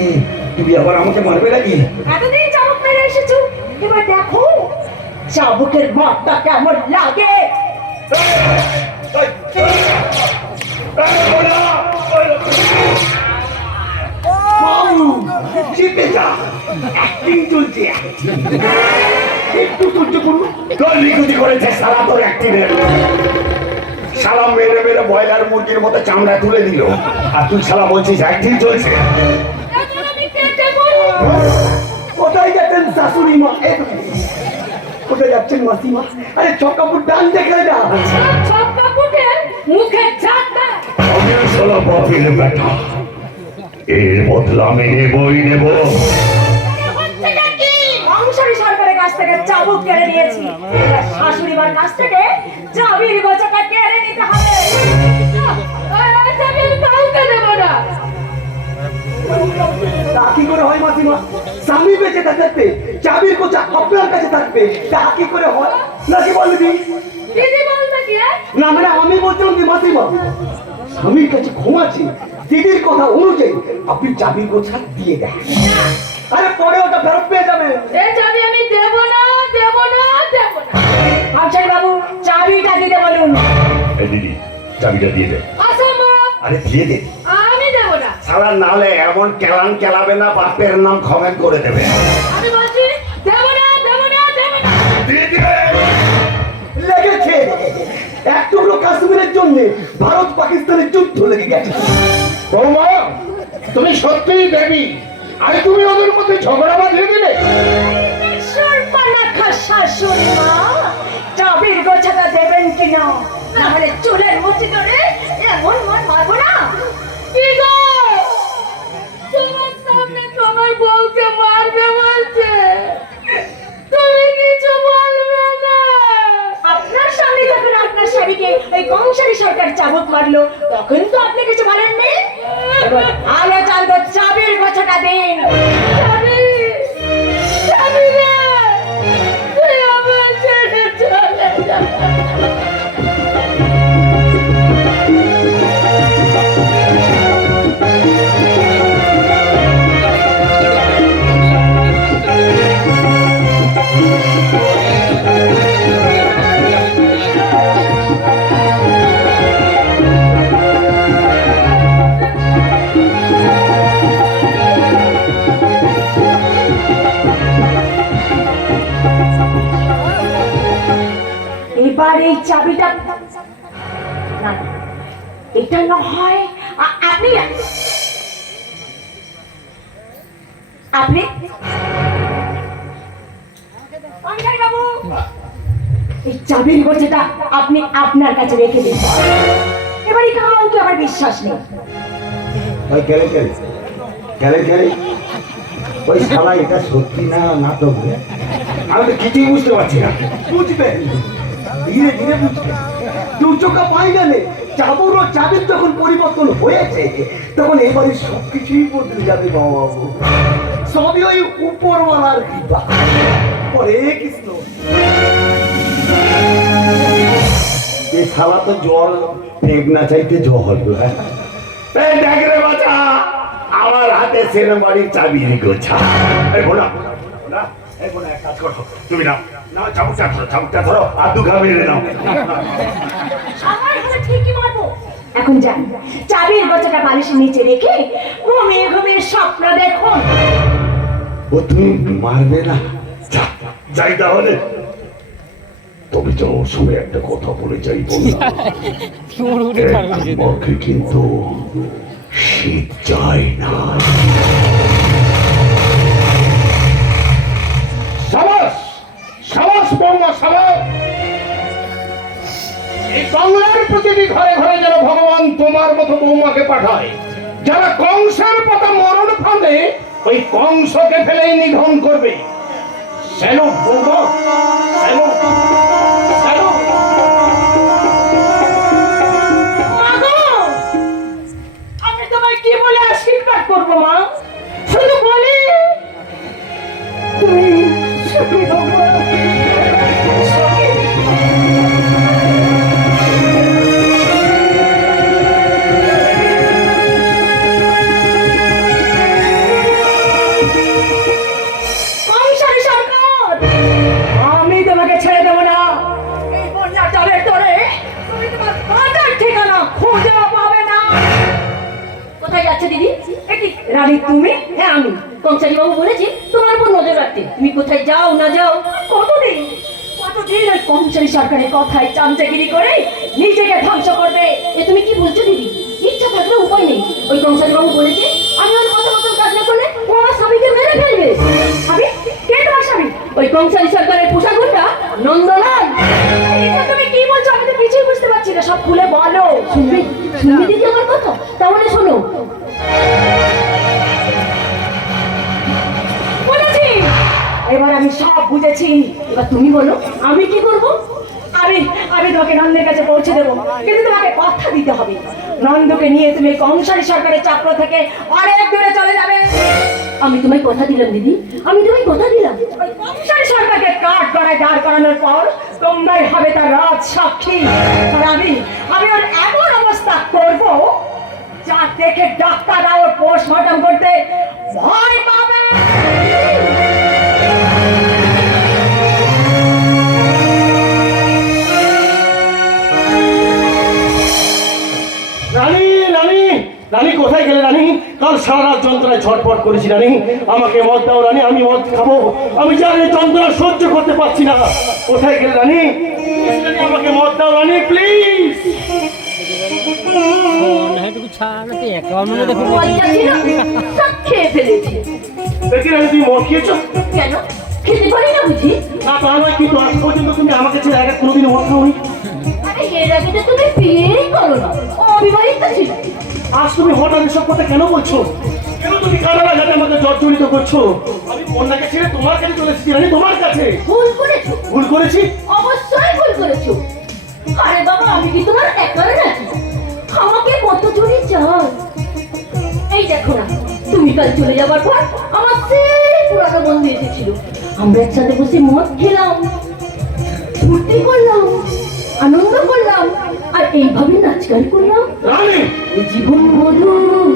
তুমি আবার আমাকে মারবে নাকি? এতদিন চাবুক মেরে এসেছো, এবার দেখো চাবুকের মারটা কেমন লাগে। জিতে যা, অ্যাক্টিং চলছে। একটু সহ্য করুন। লিখুতি করেছে সারা তোর অ্যাক্টিংয়ের। সালা মেরে মেরে ব্রয়লার মুরগির মতো চামড়া তুলে দিল, আর তুই সালা বলছিস অ্যাক্টিং চলছে। কোথায় যাচ্ছেন শাশুড়ি মা? কোথায় যাচ্ছেন মাসিমা? আরে ছক্কাপুর ডান দেখে যা। মুখে চাটা আমি সালা বাপের বেটা, এর বদলা আমি নেবই নেব। কংসারী সরকারের কাছ থেকে চাবুক কেড়ে নিয়েছি, এবার শাশুড়ি মার কাছ থেকে চাবির গোছাটা কেড়ে নিতে হবে। কাউকে দেবো না। তা কি করে হয় মাসিমা? স্বামী বেঁচে থাকতে চাবির কোচা আপনার কাছে থাকবে, তা কি করে হয়? নাকি বলবি? দিদি বলতে কি? না মানে আমি বলছিলাম কি মাসিমা, স্বামীর কাছে ঘুমাচ্ছে, দিদির কথা অনুযায়ী আপনি চাবির গোছা দিয়ে দেন। আরে পরে ওটা ফেরত পেয়ে যাবে। এই চাবি আমি দেবো না, দেবো না, দেবো না। কংসারী বাবু চাবিটা দিতে বলুন। এই দিদি, চাবিটা দিয়ে দে। অসম্ভব, আরে দিয়ে দে। আমি দেবো না। সালা নালে এমন কেলান কেলাবে না, বাপের নাম খমেন করে দেবে। আমি বলছি দেবো না, দেবো না, দেবো না। দিয়ে দিবে। লেগেছে এক টুকরো কাশ্মীরের জন্য ভারত পাকিস্তানের যুদ্ধ লেগে গেছে। বৌমা, তুমি সত্যিই দেবী, আর তুমি ওদের মধ্যে ঝগড়া বাঁধিয়ে দিলে। সর্বনাখা শাশুড়ি মা, চাবির গোছাটা দেবেন কিনা, নাহলে চুলের মুচি ধরে এমন মন মারবো না। কি গো, তোমার সামনে তোমার বউকে মারবে বলছে, তুমি কিছু বলবে না? আপনার সামনে যখন আপনার স্বামীকে ওই কংসারী সরকার চাবুক মারলো, তখন তো আপনি কিছু বলেননি। এবার আলো জানবো, চাবির গোছাটা দিন। চাবি, চাবি রে, তুই আমার ছেড়ে চলে যা। এবার এই চাবিটা না, এটা না হয় আপনি আপনি কংসারী বাবু, এই চাবির গোছাটা আপনি আপনার কাছে রেখে দিন। এবারে কাউকে আমার বিশ্বাস নেই। ওই গেলে গেলে গেলে গেলে ওই শালা এটা সত্যি না নাটক? আমি তো কিছুই বুঝতে পারছি না। বুঝবেন, ধীরে ধীরে বুঝবেন। দু চোখা পাই গেলে চাবুর ও চাবির যখন পরিবর্তন হয়েছে, তখন এবারে সবকিছুই বদলে যাবে বাবু। সবই ওই উপরওয়ালার কৃপা। হরে কৃষ্ণ। এই শালা তো জল পেগ না চাইতে জল। এই দেখ রে বাচ্চা, আমার হাতে সেরে বাড়ির চাবির গোছা। এই বোনা, বোনা, এই বোনা, এক কাজ করো, তুমি নাও, নাও চাবুকটা ধরো, আর দু ঘা মেরে নাও। আমার হাতে ঠিকই মারবো। এখন যান, চাবির গোছাটা বালিশের নিচে রেখে ঘুমিয়ে ঘুমিয়ে স্বপ্ন দেখুন। ও তুমি মারবে না? যাই তাহলে। তবে যাওয়ার সময় একটা কথা বলে যাই, বললাম আমাকে কিন্তু শীত যায় না। সাবাস বৌমা সাবাস। এই বাংলার প্রতিটি ঘরে ঘরে যেন ভগবান তোমার মতো বৌমাকে পাঠায়, যারা কংসের পথে মরণ ফাঁদে ওই কংসকে ফেলেই নিধন করবে। স্যালুট বৌমা, স্যালুট, স্যালুট। মাগো, আমি তোমায় কি বলে আশীর্বাদ করবো মা? শুধু বলি তুমি সুখী হও মা, সুখী। কংসারী সরকার, আমি তোমাকে ছেড়ে দেবো না। এই বন্যা জলের তরে তুমি তোমার বাজার ঠিকানা খুঁজে পাবে না। কোথায় যাচ্ছে দিদি? এটি রানী তুমি? হ্যাঁ আমি। কংসারী বাবু বলেছে তোমার উপর নজর রাখতে। তুমি কোথায় যাও না যাও? কতদিন কতদিন ওই কংসারী সরকারের কথায় চামচাগিরি করে নিজেকে ধ্বংস করবে? এ তুমি কি বলছো দিদি? ইচ্ছা থাকলে উপায় নেই। ওই কংসারী বাবু বলেছে আমি ওর কথা মতন কাজ না করলে ও আমার স্বামীকে মেরে ফেলবে। আমি কে তোমার স্বামী? ওই কংসারী সরকারের পোশাকটা নন্দলাল। এইটা তুমি কি বলছো? আমি তো কিছুই বুঝতে পারছি না, সব খুলে বলো। শুনবে? শুনবে দিদি আমার কথা? তাহলে শোনো। বলেছি, এবার আমি সব বুঝেছি। এবার তুমি বলো আমি কি করব? আমি আমি তোমাকে নন্দের কাছে পৌঁছে দেবো, কিন্তু তোমাকে কথা দিতে হবে। নন্দকে নিয়ে তুমি কংসারী সরকারের চাকর থেকে অনেক দূরে চলে যাবে। আমি তোমায় কথা দিলাম দিদি, আমি তোমায় কথা দিলাম। ওই কংসারী সরকারকে কাঠ গড়ায় দাঁড় করানোর পর তোমরাই হবে তার রাজ সাক্ষী। আর আমি ওর এমন অবস্থা করব যা দেখে ডাক্তাররা ওর পোস্টমর্টম করতে ভয় পাবে। রানী, রানী, রানী কোথায় গেলে রানী? কাল সারা রাত যন্ত্রণায় ছটফট করেছি রানী, আমাকে মদ দাও রানী, আমি মদ খাবো। আমি জানি যন্ত্রণা সহ্য করতে পারছি না। কোথায় গেলে রানী? রানী, আমাকে মদ দাও রানী, প্লিজ। এইটুকু ছাড় নাকি একাউন্টে দেখো মজা ছিল, সব খেয়ে ফেলেছি। দেখি রানী, তুমি মদ খেয়েছো? কেন খেতে পারি না বুঝি? না তা নয়, কিন্তু আজ পর্যন্ত তুমি আমাকে ছেড়ে আগে কোনোদিন মদ খাওনি। আরে এর আগে তো তুমি বিয়েই করো না, অবিবাহিত ছিল। আজ তুমি হঠাৎ এসব কথা কেন বলছো? কেন তুমি কানা লাগাতে আমাকে জর্জরিত করছো? আমি কন্যাকে ছেড়ে তোমার কাছে চলে এসেছি রানী, তোমার কাছে। ভুল করেছো, ভুল করেছি? অবশ্যই ভুল করেছো। আরে বাবা, আমি কি তোমার একার নাকি? আমাকে কত জনই চাই। এই দেখো না, তুমি কাল চলে যাবার পর আমার সেই পুরানো বন্ধু এসেছিল। আমরা একসাথে বসে মদ খেলাম, ফুর্তি করলাম, আনন্দ করলাম, আর এইভাবে নাচ গান করলাম। রানী, ওই জীবন মধু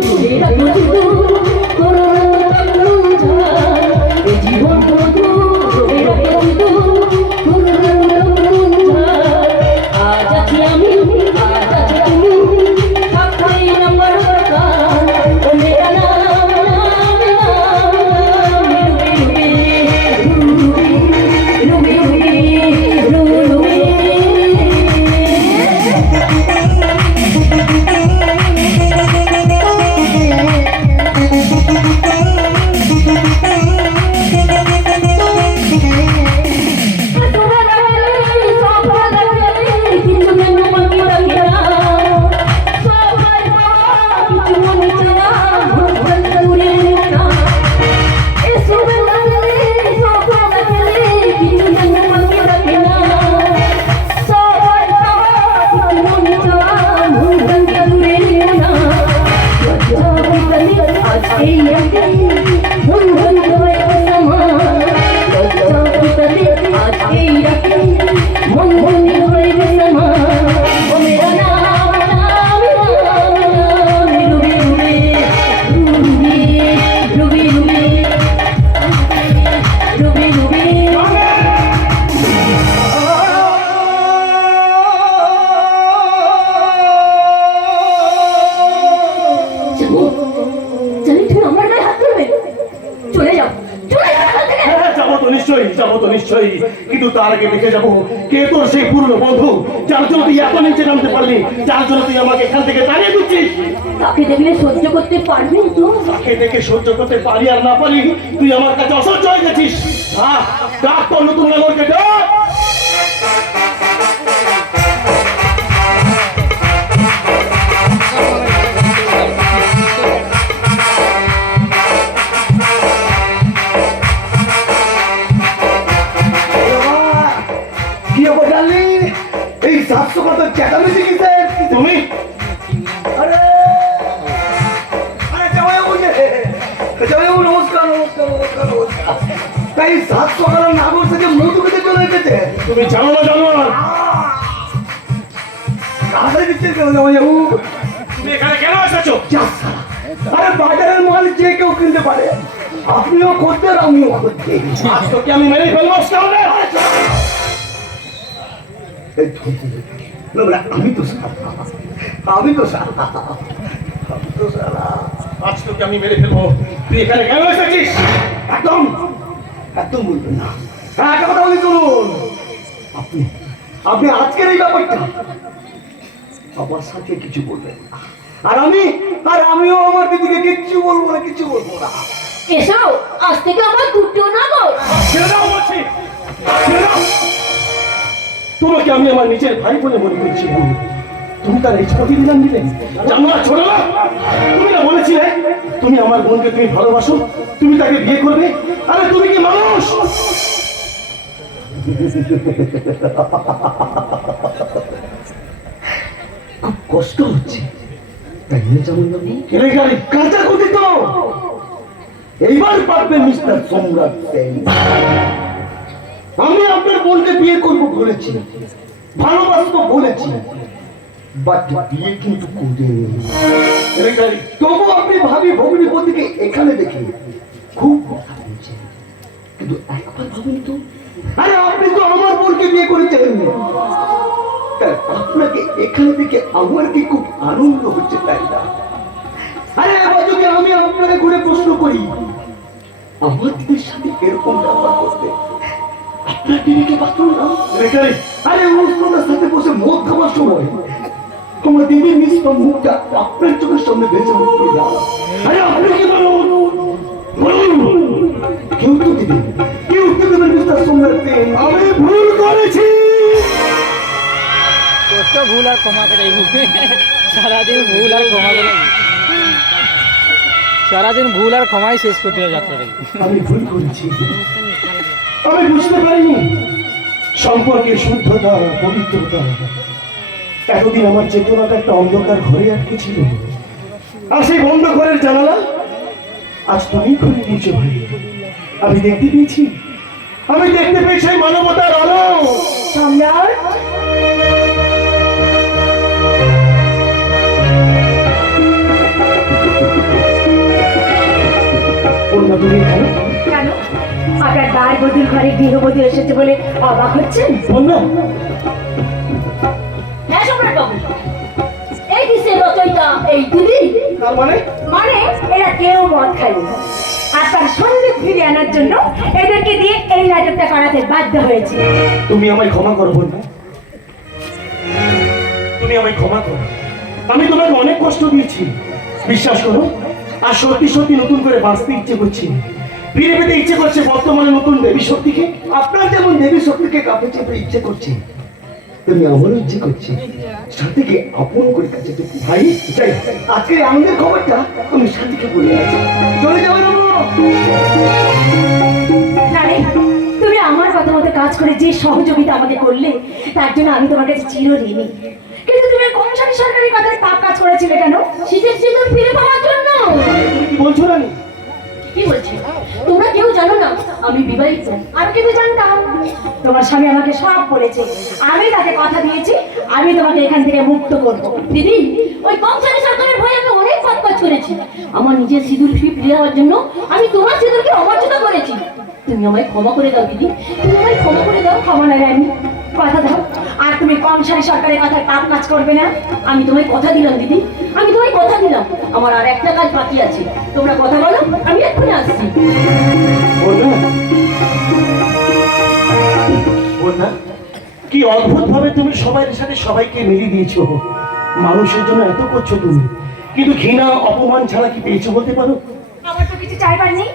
ধরে রাখো শুধু, করো না কারণ ছাড়। ওই জীবন মধু ধরে রাখো শুধু, করো না কারণ ছাড়। আজ আছি আমি, আজ আছি তুমি, থাকবেই আমার দরকার। ও মেরা নাম, মেরা নাম, রুবি রুবি, রুবি রুবি। নিশ্চয়ই যাবো তো নিশ্চয়ই, কিন্তু তার আগে দেখে যাবো কে তোর সেই পুরনো বন্ধু যার জন্য তুই এত নিচে নামতে পারলি, যার জন্য তুই আমাকে এখান থেকে তাড়িয়ে দিচ্ছিস? তাকে দেখলে সহ্য করতে পারবেন তো? তাকে দেখে সহ্য করতে পারি আর না পারি, তুই আমার কাছে অসহ্য হয়ে গেছিস। ডাক তোর নতুন নাগরকে ডাক। কি অবস্থা ডার্লিং? এই 700 কত চেঁচামেচি কিসের? তুমি আরে আরে জামাইবাবু যে, জামাইবাবু নমস্কার নমস্কার নমস্কার নমস্কার। তাই 700 কালার নাগর থেকে মধু খেতে চলে এসেছে। তুমি জানো না জানো না তাড়াতাড়ি দিচ্ছেন কেন জামাইবাবু? তুমি এখানে কেন এসেছো? যা সালা। আরে বাজারের মাল যে কেউ কিনতে পারে, আপনিও করতে আর আমিও করতে। আজ তোকে আমি মেরে ফেলবো তাহলে। এই তো, না, না, আমি তো সালা, আমি তো সালা, আমি তো সালা। আজ তোকে আমি মেরে ফেলবো। তুই এখানে কেন এসেছিস? একদম একদম বলবেন না। হ্যাঁ, একটা কথা বলি শুনুন, আপনি আপনি আজকের এই ব্যাপারটা আমার সাথে কিছু বলবেন না। আর আমিও আমার দিদিকে কিচ্ছু বলবো না, কিছু বলবো না। এসো, আজ থেকে আমার দুটো নাগর। ছেড়ে দাও বলছি, ছেড়ে দাও। তোমাকে আমি আমার নিজের ভাই বলে মনে করছি। তুমি তার এই প্রতিদিন দিলে জানো না ছোট না? তুমি না বলেছিলে তুমি আমার বোনকে তুমি ভালোবাসো, তুমি তাকে বিয়ে করবে? আরে তুমি কি মানুষ? খুব কষ্ট হচ্ছে, তাই নিয়ে যেমন কেলেঙ্কারি কাঁচা কথিত। এইবার পারবেন মিস্টার সম্রাট সেন। আমি আপনার বোনকে বিয়ে করবো বলেছি, ভালোবাসবো বলেছি, বাট বিয়ে কিন্তু করিনি। কেলেঙ্কারি তবু আপনি ভাবি ভগ্নিপতিকে এখানে দেখে খুব কথা বলছেন, কিন্তু একবার ভাবেন তো, আরে আপনি তো আমার বোনকে বিয়ে করেছেন, তাই আপনাকে এখানে দেখে আমার কি খুব আনন্দ হচ্ছে, তাই না? আরে এবার যদি আমি আপনাকে ঘুরে প্রশ্ন করি, আমার দিদির সাথে এরকম ব্যবহার করতে আপনার দিদিকে পারল না? কেলেঙ্কারি আরে অনুষ্ঠানের সাথে বসে মদ খাওয়ার সময় তোমার দিদির নিষ্পাপ মুখটা আপনার চোখের সামনে ভেসে উঠল না। আরে আপনি কি বলুন, কেউ তো দিবেন, কেউ তো দেবেন মিস্টার সম্রাট সেন। আমি ভুল করেছি। কত ভুল আর ক্ষমা করে সারাদিন ভুল আর ক্ষমা করে সারাদিন ভুল আর ক্ষমাই শেষ করতে হবে যাত্রা। আমি ভুল করেছি, আমি বুঝতে পারিনি সম্পর্কে শুদ্ধতা পবিত্রতা এতদিন আমার চেতনাটা একটা অন্ধকার ঘরে আটকে ছিল, আর সেই বন্ধ ঘরের জানালা আজ তুমি খুলে দিয়েছো ভাই। আমি দেখতে পেয়েছি, আমি দেখতে পেয়েছি মানবতার আলো। সম্রাট, অন্য তুমি এখানে কেন আপনার দায় বধুর ঘরে গৃহবধূ এসেছে বলে অবাক হচ্ছেন? অন্য হ্যাঁ সম্রাট বাবু, এই কিসের রচয়িতা এই দিদি? তার মানে মানে এরা কেউ মদ খায়নি, আর তার সঙ্গে ফিরে আনার জন্য এদেরকে দিয়ে এই নাটকটা করাতে বাধ্য হয়েছে। তুমি আমায় ক্ষমা করো না, তুমি আমায় ক্ষমা করো। আমি তোমাকে অনেক কষ্ট দিয়েছি, বিশ্বাস করো। আর সত্যি সত্যি নতুন করে বাঁচতে ইচ্ছে করছি, ফিরে পেতে ইচ্ছে করছে বর্তমানে নতুন দেবী শক্তিকে। আপনার যেমন দেবী শক্তিকে কাছে চেপে ইচ্ছে করছে, তেমনি আমারও ইচ্ছে করছে সাথীকে আপন করে কাছে পেতে। ভাই যাই, আজকের আনন্দের খবরটা তুমি সাথীকে বলে আছি, চলে যাবেন না রে, তুমি আমার কথা মতো কাজ করে যে সহযোগিতা আমাকে করলে তার জন্য আমি তোমার কাছে চিরঋণী। কিন্তু তুমি কমিশন সরকারি কাজে পাপ কাজ করেছিলে কেন? শীতের সিঁদুর ফিরে পাওয়ার জন্য। তুমি কি বলছো রানী? কি বলছি? তোমরা কেউ জানো না আমি বিবাহিত। আমি কিন্তু জানতাম, তোমার স্বামী আমাকে সব বলেছে। আমি তাকে কথা দিয়েছি আমি তোমাকে এখান থেকে মুক্ত করব। দিদি, ওই কংসারী সরকারের ভয়ে আমি অনেক পাপ কাজ করেছি। আমার নিজের সিঁদুর ফিরে হওয়ার জন্য আমি তোমার সিঁদুরকে অমর্যাদা করেছি। তুমি আমায় ক্ষমা করে দাও দিদি, তুমি আমায় ক্ষমা করে দাও। ক্ষমা না রানী, কথা দাও আর তুমি কংসারী সরকারের কথায় পাপ কাজ করবে না। আমি তোমায় কথা দিলাম দিদি, আমি তোমায় কথা দিলাম। আমার আর একটা কাজ বাকি আছে, তোমরা কথা বলো, আমি এক্ষুনি আসছি। বলনা বলনা কি অদ্ভুত ভাবে তুমি সবার সাথে সবাইকে মিলিয়ে দিয়েছো। মানুষের জন্য এত করছো তুমি, কিন্তু ঘৃণা অপমান ছাড়া কি পেয়েছো বলতে পারো? আমার তো কিছু চাইবার নেই,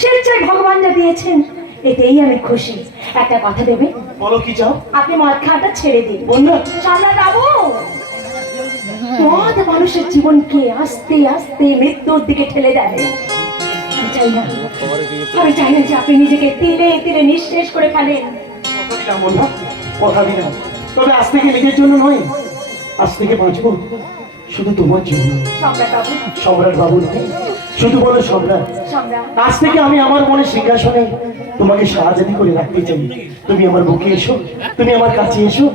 স্বেচ্ছায় ভগবান যা দিয়েছেন এতেই আমি খুশি। একটা কথা দেবে? বলো কি চাও? আপনি মদ খাওয়াটা ছেড়ে দিন। বন্ধু, সম্রাট বাবু, মদ মানুষের জীবনকে আস্তে আস্তে মৃত্যুর দিকে ঠেলে দেয়। আমি চাই না, আমি চাই না যে আপনি নিজেকে তিলে তিলে নিঃশেষ করে ফেলেন। কথা দিলাম বন্ধু, কথা দিলাম। তবে আজ থেকে নিজের জন্য নয়, আজ থেকে বাঁচবো শুধু তোমার জন্য। সম্রাট বাবু, সম্রাট বাবু নয়, শুধু বলো সম্রাট। সম্রাট, আজ থেকে আমি আমার মনে সিংহাসনে তোমাকে সাহায্য করে রাখতে চাই। তুমি আমার বুকে এসো, তুমি আমার কাছে এসো।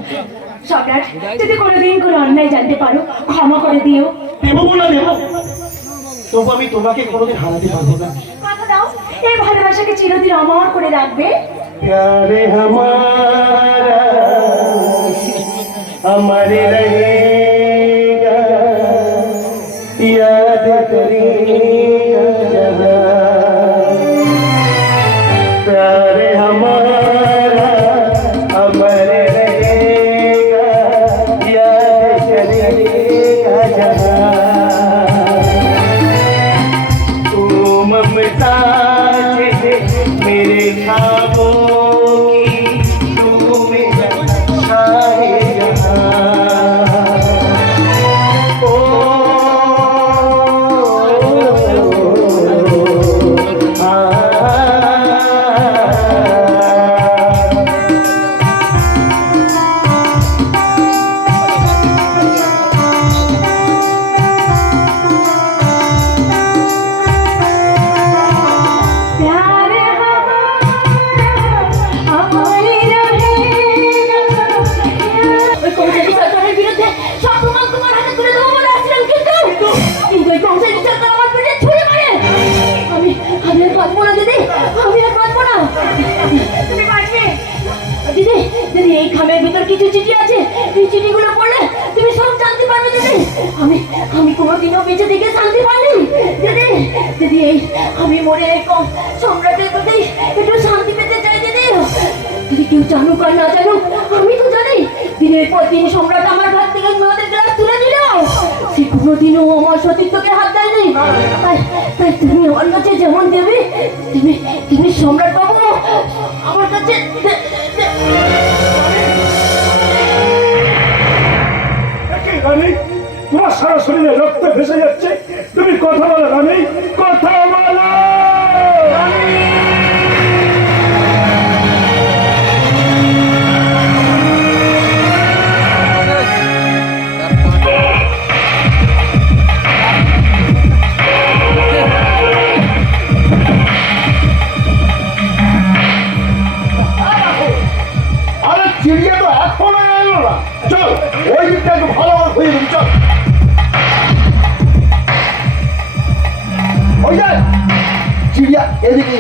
সম্রাট, যদি কোনোদিন কোনো অন্যায় জানতে পারো ক্ষমা করে দিও। দেবো বলা দেবো, তবু আমি তোমাকে কোনোদিন হারাতে পারবো না। কথা দাও, এই ভালোবাসাকে চিরদিন অমর করে রাখবে। प्यारे हमारा अमर रहेगा, याद करेगा जहां। प्यारे हमारा अमर रहेगा, याद करेगा जहां। तू ममता से मेरे ख्वाबों की, तू मेरा शाहे जहां। ओ प्यार हमारे रहेगा। ওই কৌশলী সরকারের বিরুদ্ধে সব প্রমাণ তোমার হাতে তুলে দেবো বলে আসছিলাম, কিন্তু ওই কৌশলী সরকার আমার পেটে ছুঁড়ে মারে। আমি আর বাঁচবো না দিদি, আমি আর বাঁচবো না। তুমি বাঁচবে। দিদি, দিদি এই খামের ভিতর কিছু চিঠি আছে, এই চিঠিগুলো পড়লে তুমি সব জানতে পারবে দিদি। আমি কোনোদিনও বেঁচে থেকে শান্তি পাইনি দিদি। দিদি এই আমি মরে সম্রাটের প্রতি একটু শান্তি পেতে চাই দিদি। দিদি কেউ জানুক আর না জানুক, আমি তো জানি দিনের পর দিন সম্রাট আমার হাত থেকে মেয়েদের গ্লাস তুলে দিল। সে কোনোদিনও আমার সতীত্বকে হাত দেয়নি। তাই তুমি আমার কাছে যেমন দেবে, তুমি সম্রাট বাবু আমার কাছে রানী, তোমার সারা শরীরে রক্ত ভেসে যাচ্ছে, তুমি কথা বলো রানী, কথা বলো। আরে চিড়িয়া তো এখনো এলো না। চল ওই দিকটা একটু ভালো করে ঘুরিয়ে দিবি, চল। ওই যে চিড়িয়া এদিকে